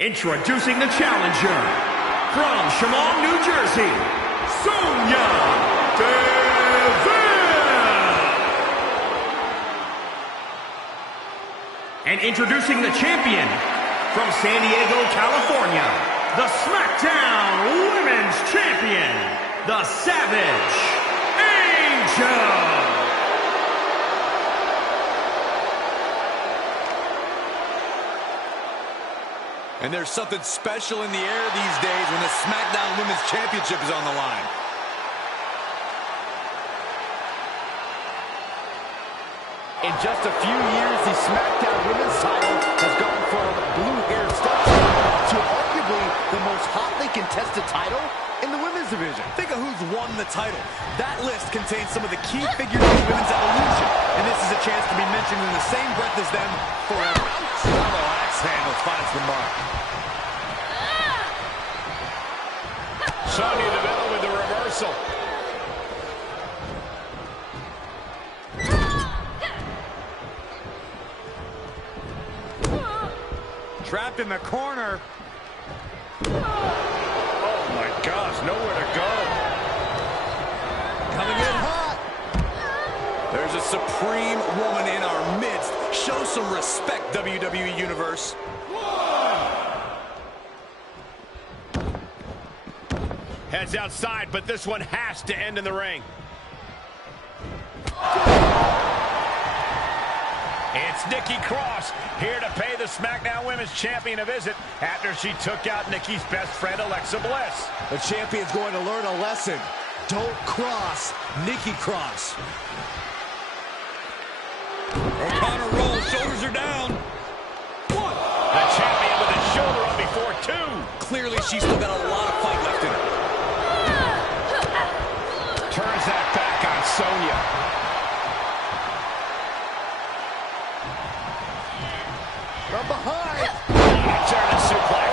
Introducing the challenger from Chemung, New Jersey, Sonya Deville. And introducing the champion from San Diego, California, the SmackDown Women's Champion, the Savage Angel. And there's something special in the air these days when the SmackDown Women's Championship is on the line. In just a few years, the SmackDown Women's title has gone from blue hair statue to arguably the most hotly contested title in the women's division. Think of who's won the title. That list contains some of the key figures in women's evolution. And this is a chance to be mentioned in the same breath as them forever. Bravo, axe handle finds the mark. Sonya Deville with the reversal. Trapped in the corner. Oh my gosh, nowhere to go. Coming in hot. There's a supreme woman in our midst. Show some respect, WWE Universe. Heads outside, but this one has to end in the ring. It's Nikki Cross here to pay the SmackDown Women's Champion a visit after she took out Nikki's best friend, Alexa Bliss. The champion's going to learn a lesson. Don't cross Nikki Cross. O'Connor rolls, shoulders are down. One. The champion with his shoulder up before two. Clearly, she's still got a lot of fight left in her. Turns that back on Sonya. From behind. German suplex.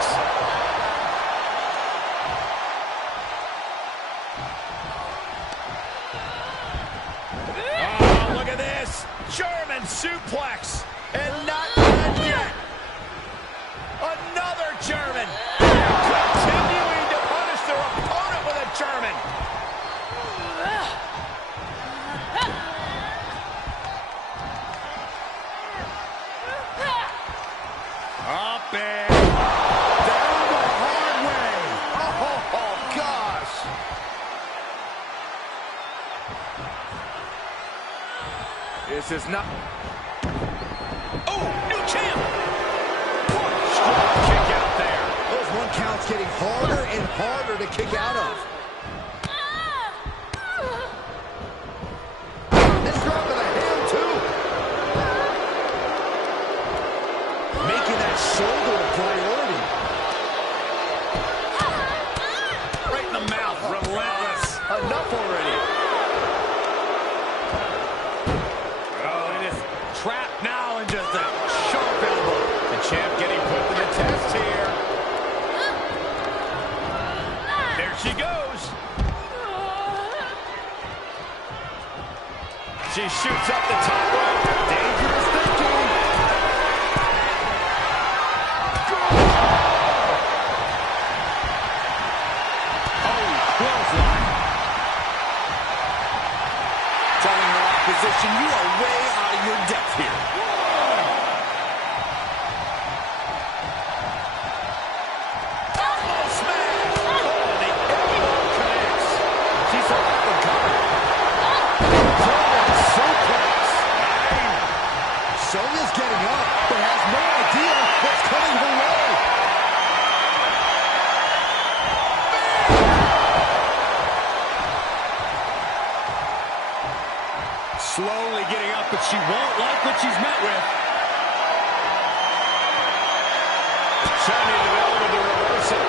Oh, look at this. German suplex. And big. Down the hard way. Oh, gosh. This is not... Oh, new champ. Strong kick out there. Those one counts getting harder and harder to kick out of. And drop of the hand, too. Making that shoulder a priority. Right in the mouth. Relentless. Enough already. Oh, it is trapped now in just a sharp elbow. The champ getting put to the test here. There she goes. She shoots up the top rope. Dangerous thinking. Oh, clothesline. Telling her opposition, you are way out of your depth here. Elbow smash. Oh, the elbow connects. She's a up and cover. German suplex. Nine. Sonya's getting up, but has no idea what's coming her way. Slowly getting up, but she won't like what she's met with. Sonya Deville with the reversal.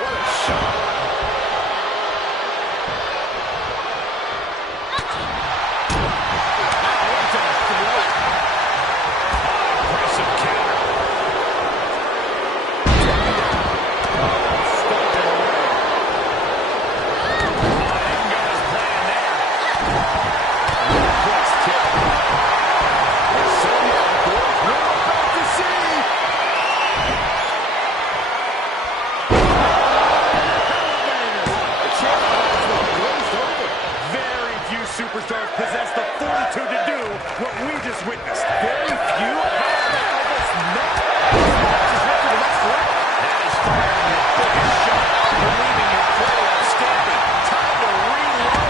What a shot. Right to the throat. Aggressive counter. Stomping away. Didn't go as planned there. Cross kick. Sonya on board. We're about to see. The champ has been glazed over. Very few superstars possess the fortitude to do what we just witnessed. Very few. However, almost none. This match is headed to the next level. That is firing your biggest shot. You're leaving your play outstanding. Time to reload.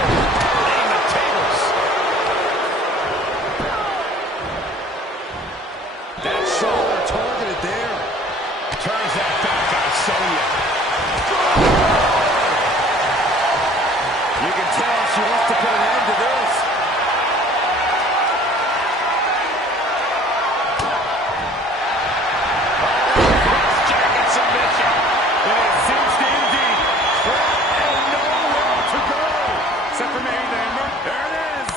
Laying the tables. That shoulder targeted there. Turns that back on Sonya. You can tell she wants to put an end to this. Jacket submission. It is cinched in deep. Trapped and nowhere to go. Except for maybe the hammer. There it is.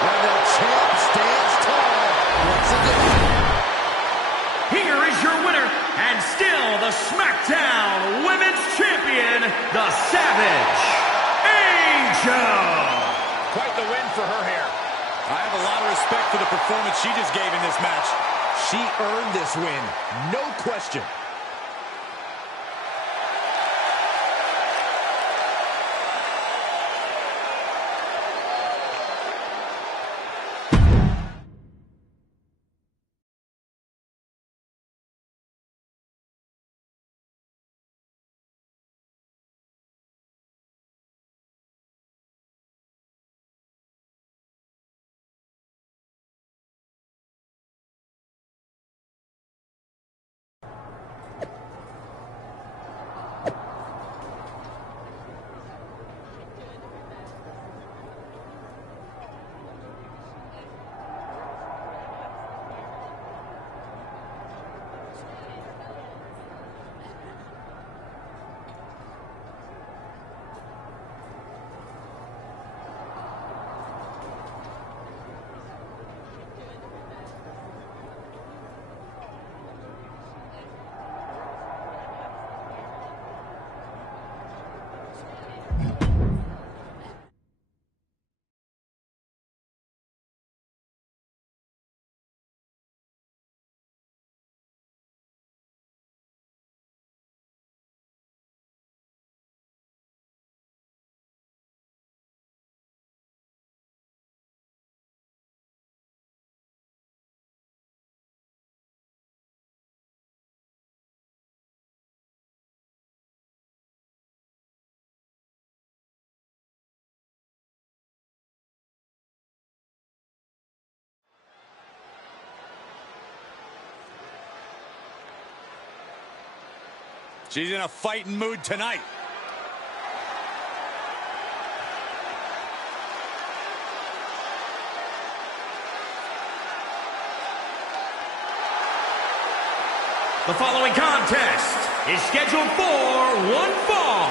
And the champ stands tall once again. Here is your winner, and still the SmackDown Women's Champion, the Savage, Angel. Quite the win for her here. I have a lot of respect for the performance she just gave in this match. She earned this win, no question. She's in a fighting mood tonight. The following contest is scheduled for one fall.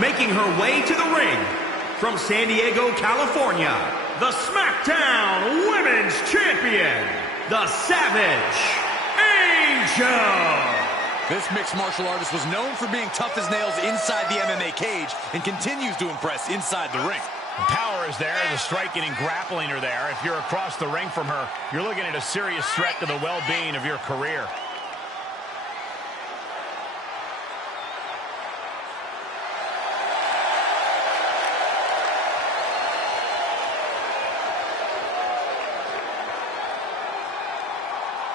Making her way to the ring from San Diego, California, the SmackDown Women's Champion, the Savage Angel. This mixed martial artist was known for being tough as nails inside the MMA cage and continues to impress inside the ring. The power is there, the striking and grappling are there. If you're across the ring from her, you're looking at a serious threat to the well-being of your career.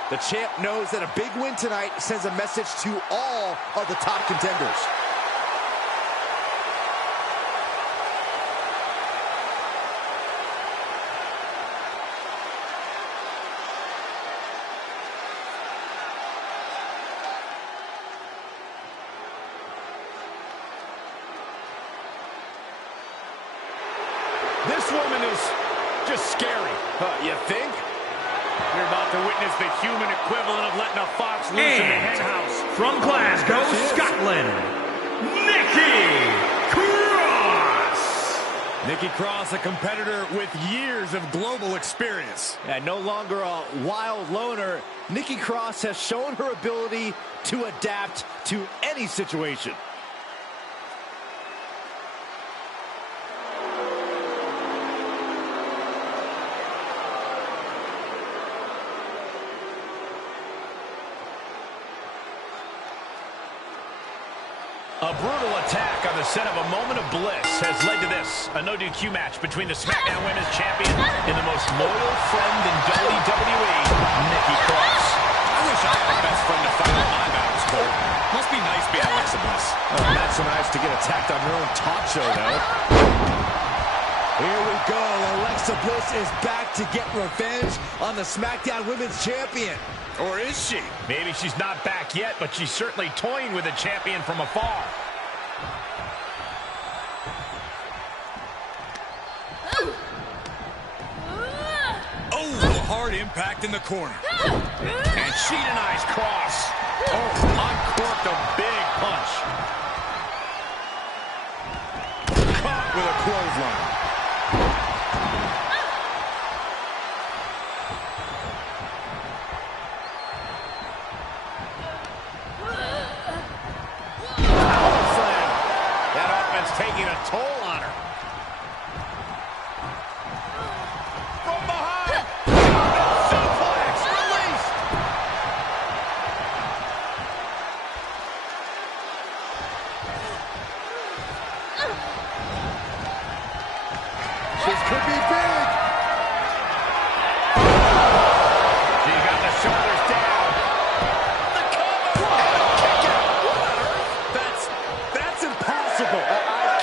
The champ knows that a big win tonight sends a message to all of the top contenders. This woman is just scary. You think? You're about to witness the human equivalent of letting a fox loose in the hen house. From Glasgow, Scotland, Nikki Cross. Nikki Cross, a competitor with years of global experience. And no longer a wild loner, Nikki Cross has shown her ability to adapt to any situation. A brutal attack on the set of a moment of bliss has led to this, a no-DQ match between the SmackDown Women's Champion and the most loyal friend in WWE, Nikki Cross. I wish I had a best friend to fight with my battles, Cole. Must be nice being Alexa Bliss. Oh, not so nice to get attacked on her own talk show, though. Here we go. Alexa Bliss is back to get revenge on the SmackDown Women's Champion. Or is she? Maybe she's not back yet, but she's certainly toying with the champion from afar. Oh, a hard impact in the corner. And she denies Cross. Oh, uncorked a big punch. Caught with a clothesline. Taking a toll on her. From behind. Suplex released. This could be big. She got the shoulders down. The cover. Kick out. What on earth? That's impossible.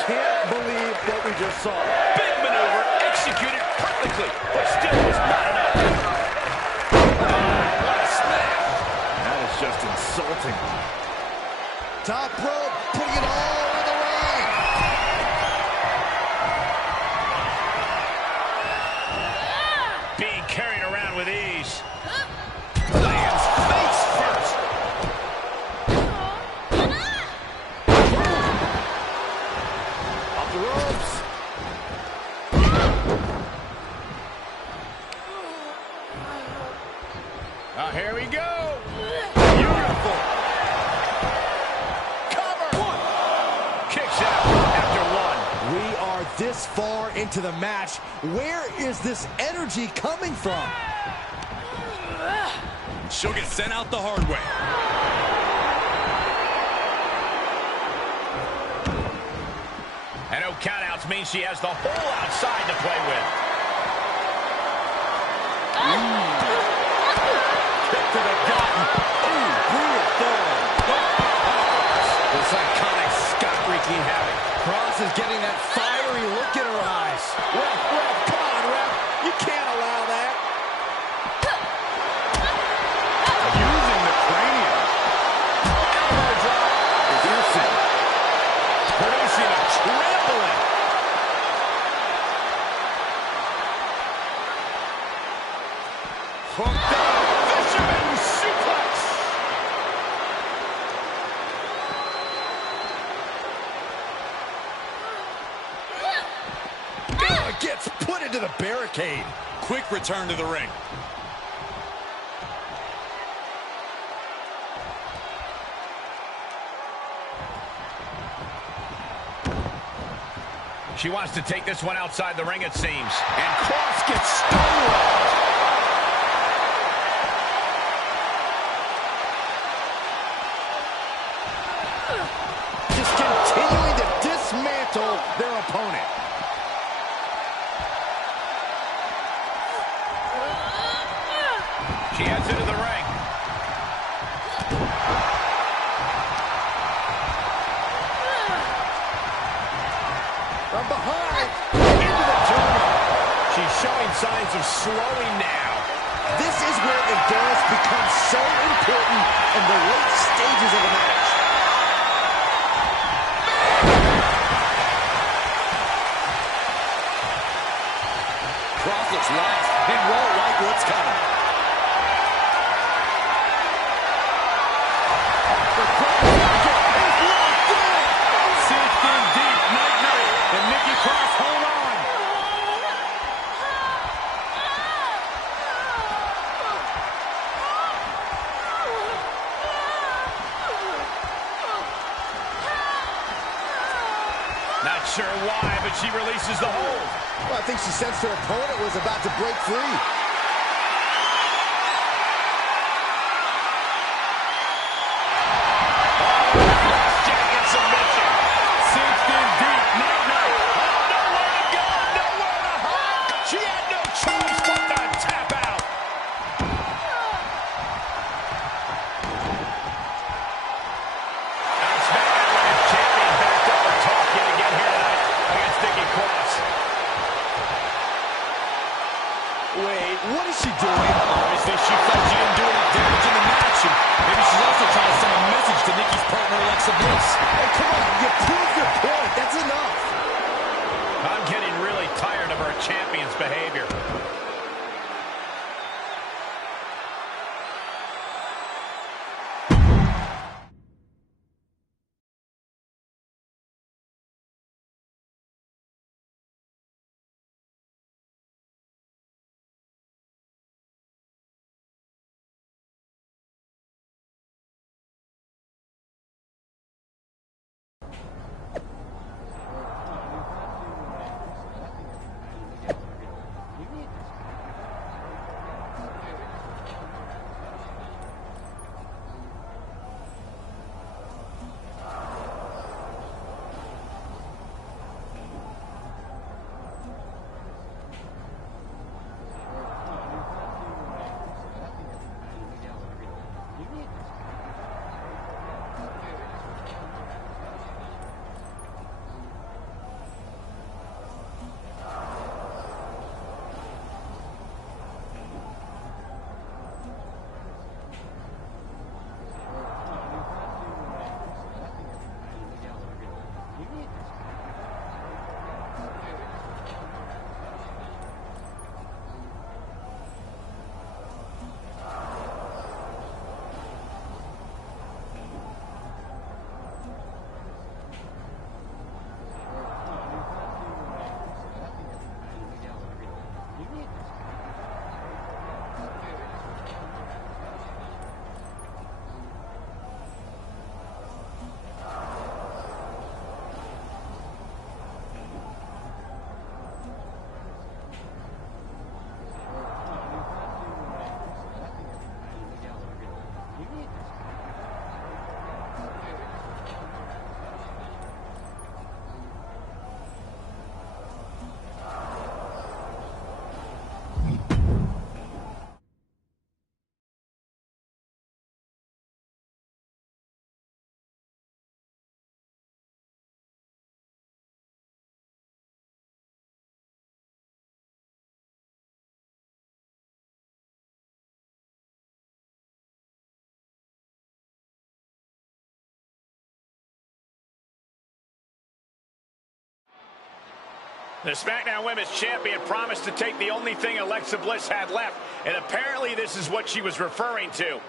Can't believe what we just saw. Big maneuver, executed perfectly, but still was not enough. What a smash. That is just insulting. Top rope, putting it all on the line. Being carried around with ease. Lands face first. The ropes. Here we go. Beautiful. Cover. One. Kicks out after one. We are this far into the match. Where is this energy coming from? She'll get sent out the hard way. And no countouts means she has the whole outside to play with. Kick to the gut. Ooh, brutal throw. This iconic Scott wreaking havoc. Cross is getting that fiery look in her eyes. Ref, come on, ref. You can't allow that. Using the cranium. Elbow drop. Is here Hooked up. Fisherman suplex. Oh, gets put into the barricade. Quick return to the ring. She wants to take this one outside the ring, it seems. And Cross gets stonewalled. Just continuing to dismantle their opponent. She heads into the ring. From behind, into the tournament. She's showing signs of slowing now. This is where endurance becomes so important in the late stages of a match. Cross looks lost and won't like what's coming. The Cross is locked in. Sink in deep. Night-night. And Nikki Cross, hold on. Not sure why, but she releases the hold. Well, I think she sensed her opponent was about to break free. Jacket submission. Sink in deep. Night-night. Nowhere to go, nowhere to hide. She had no choice but to tap out. Now SmackDown Women's Champion backed up for talk yet again here tonight against Nikki Cross. Wait, what is she doing? Obviously, she felt she didn't do any damage in the match. And maybe she's also trying to send a message to Nikki's partner, Alexa Bliss. Oh, come on, you proved your point. That's enough. I'm getting really tired of her champion's behavior. The SmackDown Women's Champion promised to take the only thing Alexa Bliss had left, and apparently this is what she was referring to.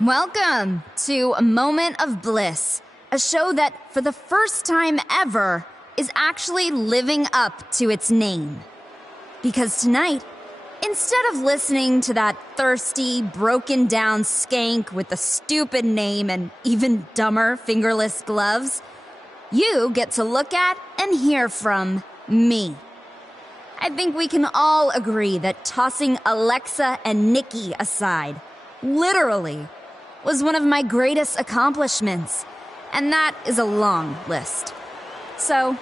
Welcome to A Moment of Bliss, a show that, for the first time ever, is actually living up to its name. Because tonight, instead of listening to that thirsty, broken-down skank with the stupid name and even dumber fingerless gloves, you get to look at and hear from me. I think we can all agree that tossing Alexa and Nikki aside, literally, was one of my greatest accomplishments, and that is a long list. So,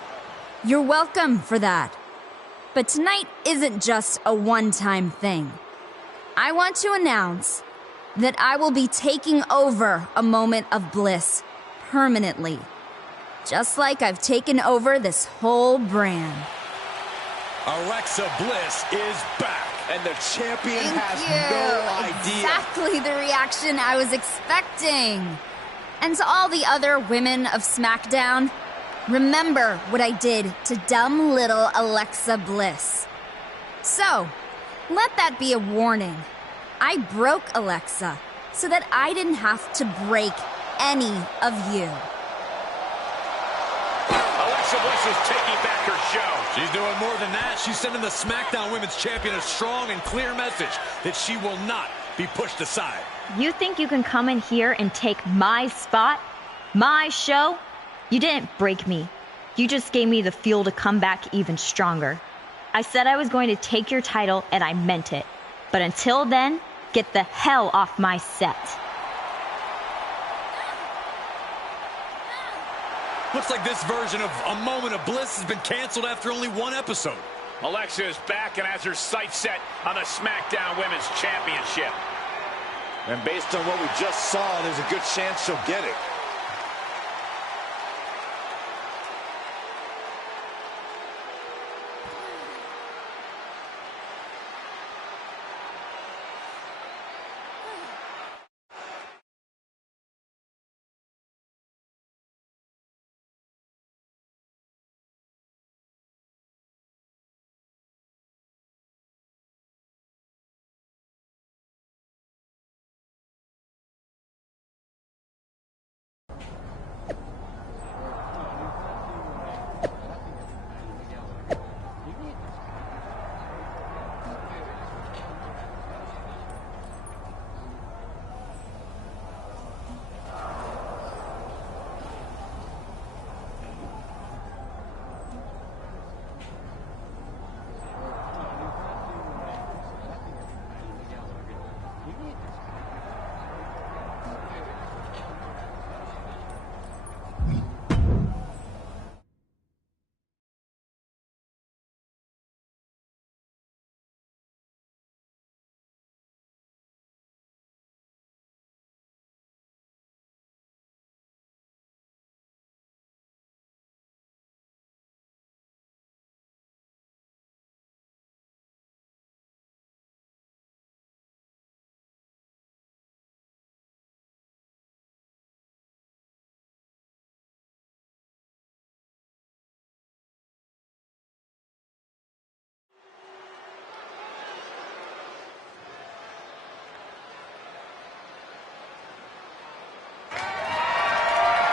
you're welcome for that. But tonight isn't just a one-time thing. I want to announce that I will be taking over A Moment of Bliss permanently. Just like I've taken over this whole brand. Alexa Bliss is back. And the champion Thank has you. no idea. Exactly the reaction I was expecting. And to all the other women of SmackDown, remember what I did to dumb little Alexa Bliss. So, let that be a warning. I broke Alexa so that I didn't have to break any of you. Alexa Bliss is taking back her show. She's doing more than that. She's sending the SmackDown Women's Champion a strong and clear message that she will not be pushed aside. You think you can come in here and take my spot? My show? You didn't break me. You just gave me the fuel to come back even stronger. I said I was going to take your title, and I meant it. But until then, get the hell off my set. Looks like this version of A Moment of Bliss has been canceled after only one episode. Alexa is back and has her sights set on the SmackDown Women's Championship. And based on what we just saw, there's a good chance she'll get it.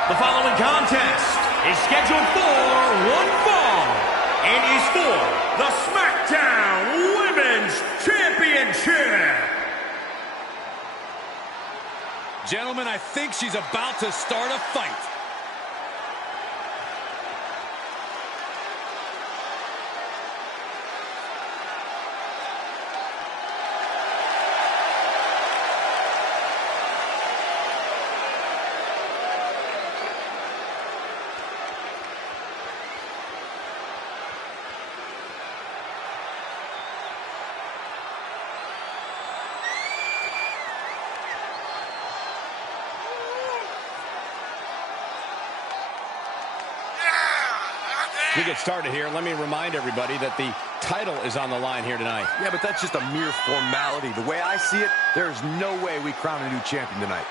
The following contest is scheduled for one fall and is for the SmackDown Women's Championship. Gentlemen, I think she's about to start a fight. We get started here. Let me remind everybody that the title is on the line here tonight. Yeah, but that's just a mere formality. The way I see it, there's no way we crown a new champion tonight.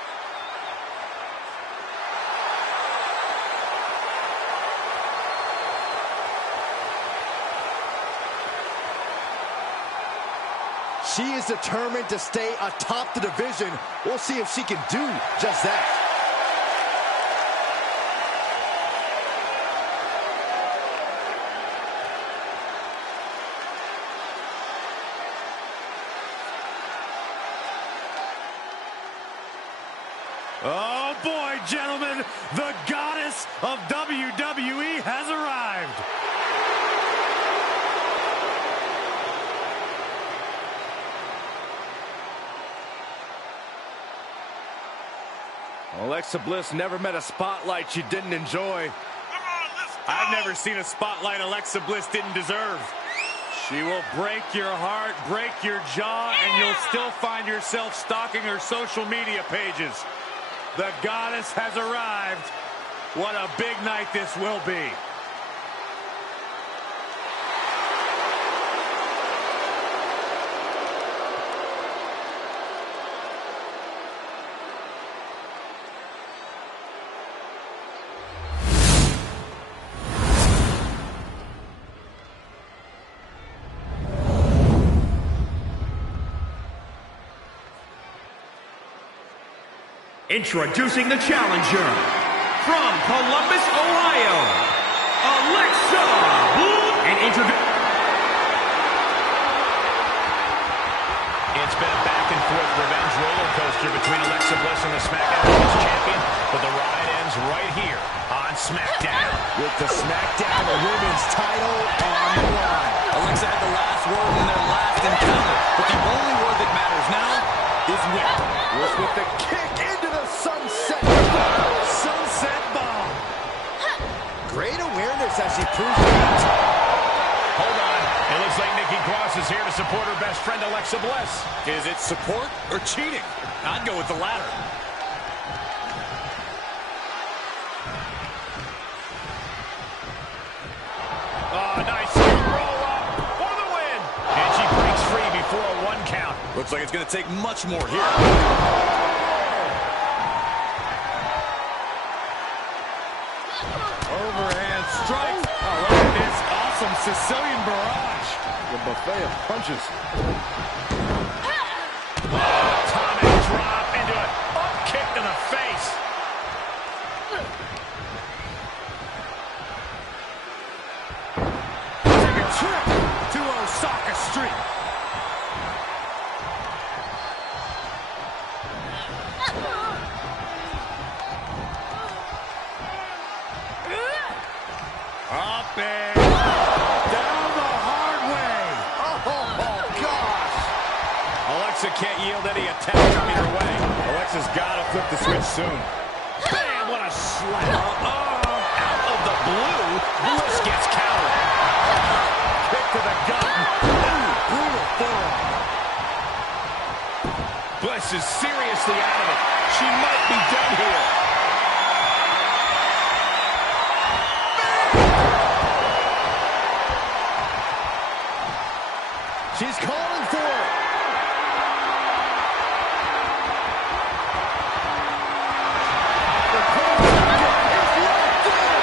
She is determined to stay atop the division. We'll see if she can do just that. Oh boy, gentlemen, the goddess of WWE has arrived. Alexa Bliss never met a spotlight she didn't enjoy. I've never seen a spotlight Alexa Bliss didn't deserve. She will break your heart, break your jaw, and you'll still find yourself stalking her social media pages. The goddess has arrived. What a big night this will be. Introducing the challenger from Columbus, Ohio, Alexa Bliss. It's been a back-and-forth revenge roller coaster between Alexa Bliss and the SmackDown Women's Champion, but the ride ends right here on SmackDown. With the SmackDown Women's title on the line. Alexa had the last word in their last encounter, but the only word that matters now is win. Bliss with the kick into the sunset. Sunset bomb. Great awareness as she proves it. Hold on. It looks like Nikki Cross is here to support her best friend, Alexa Bliss. Is it support or cheating? I'd go with the latter. Oh, nice roll up for the win. And she breaks free before a 1 count. Looks like it's going to take much more here. Overhand strike. Oh, look at this awesome Sicilian barrage. The buffet of punches. Atomic drop into it. Up kick to the face. Take a trip to Osaka Street. Up and down the hard way. Oh, gosh. Alexa can't yield any attack coming her way. Alexa's got to flip the switch soon. Bam, what a slap. Out of the blue, Bliss gets countered. Kick to the gut. Brutal forearm. Bliss is seriously out of it. She might be done here. She's calling for it. The corner is locked in.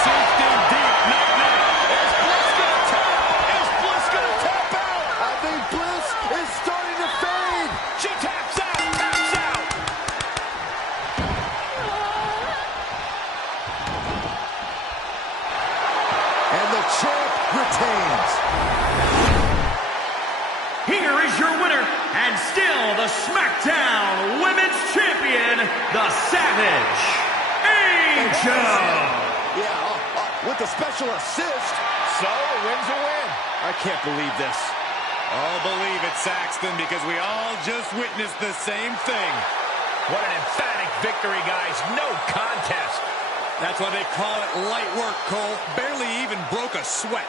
Sinks in deep. Night-night. Is Bliss gonna tap? Is Bliss gonna tap out? I think Bliss is starting to fade. She taps out, taps out. And the champ retains. Here is your winner, and still the SmackDown Women's Champion, the Savage, Angel. Yeah, with the special assist. So, a win's a win. I can't believe this. Oh, believe it, Saxton, because we all just witnessed the same thing. What an emphatic victory, guys. No contest. That's why they call it light work, Cole. Barely even broke a sweat.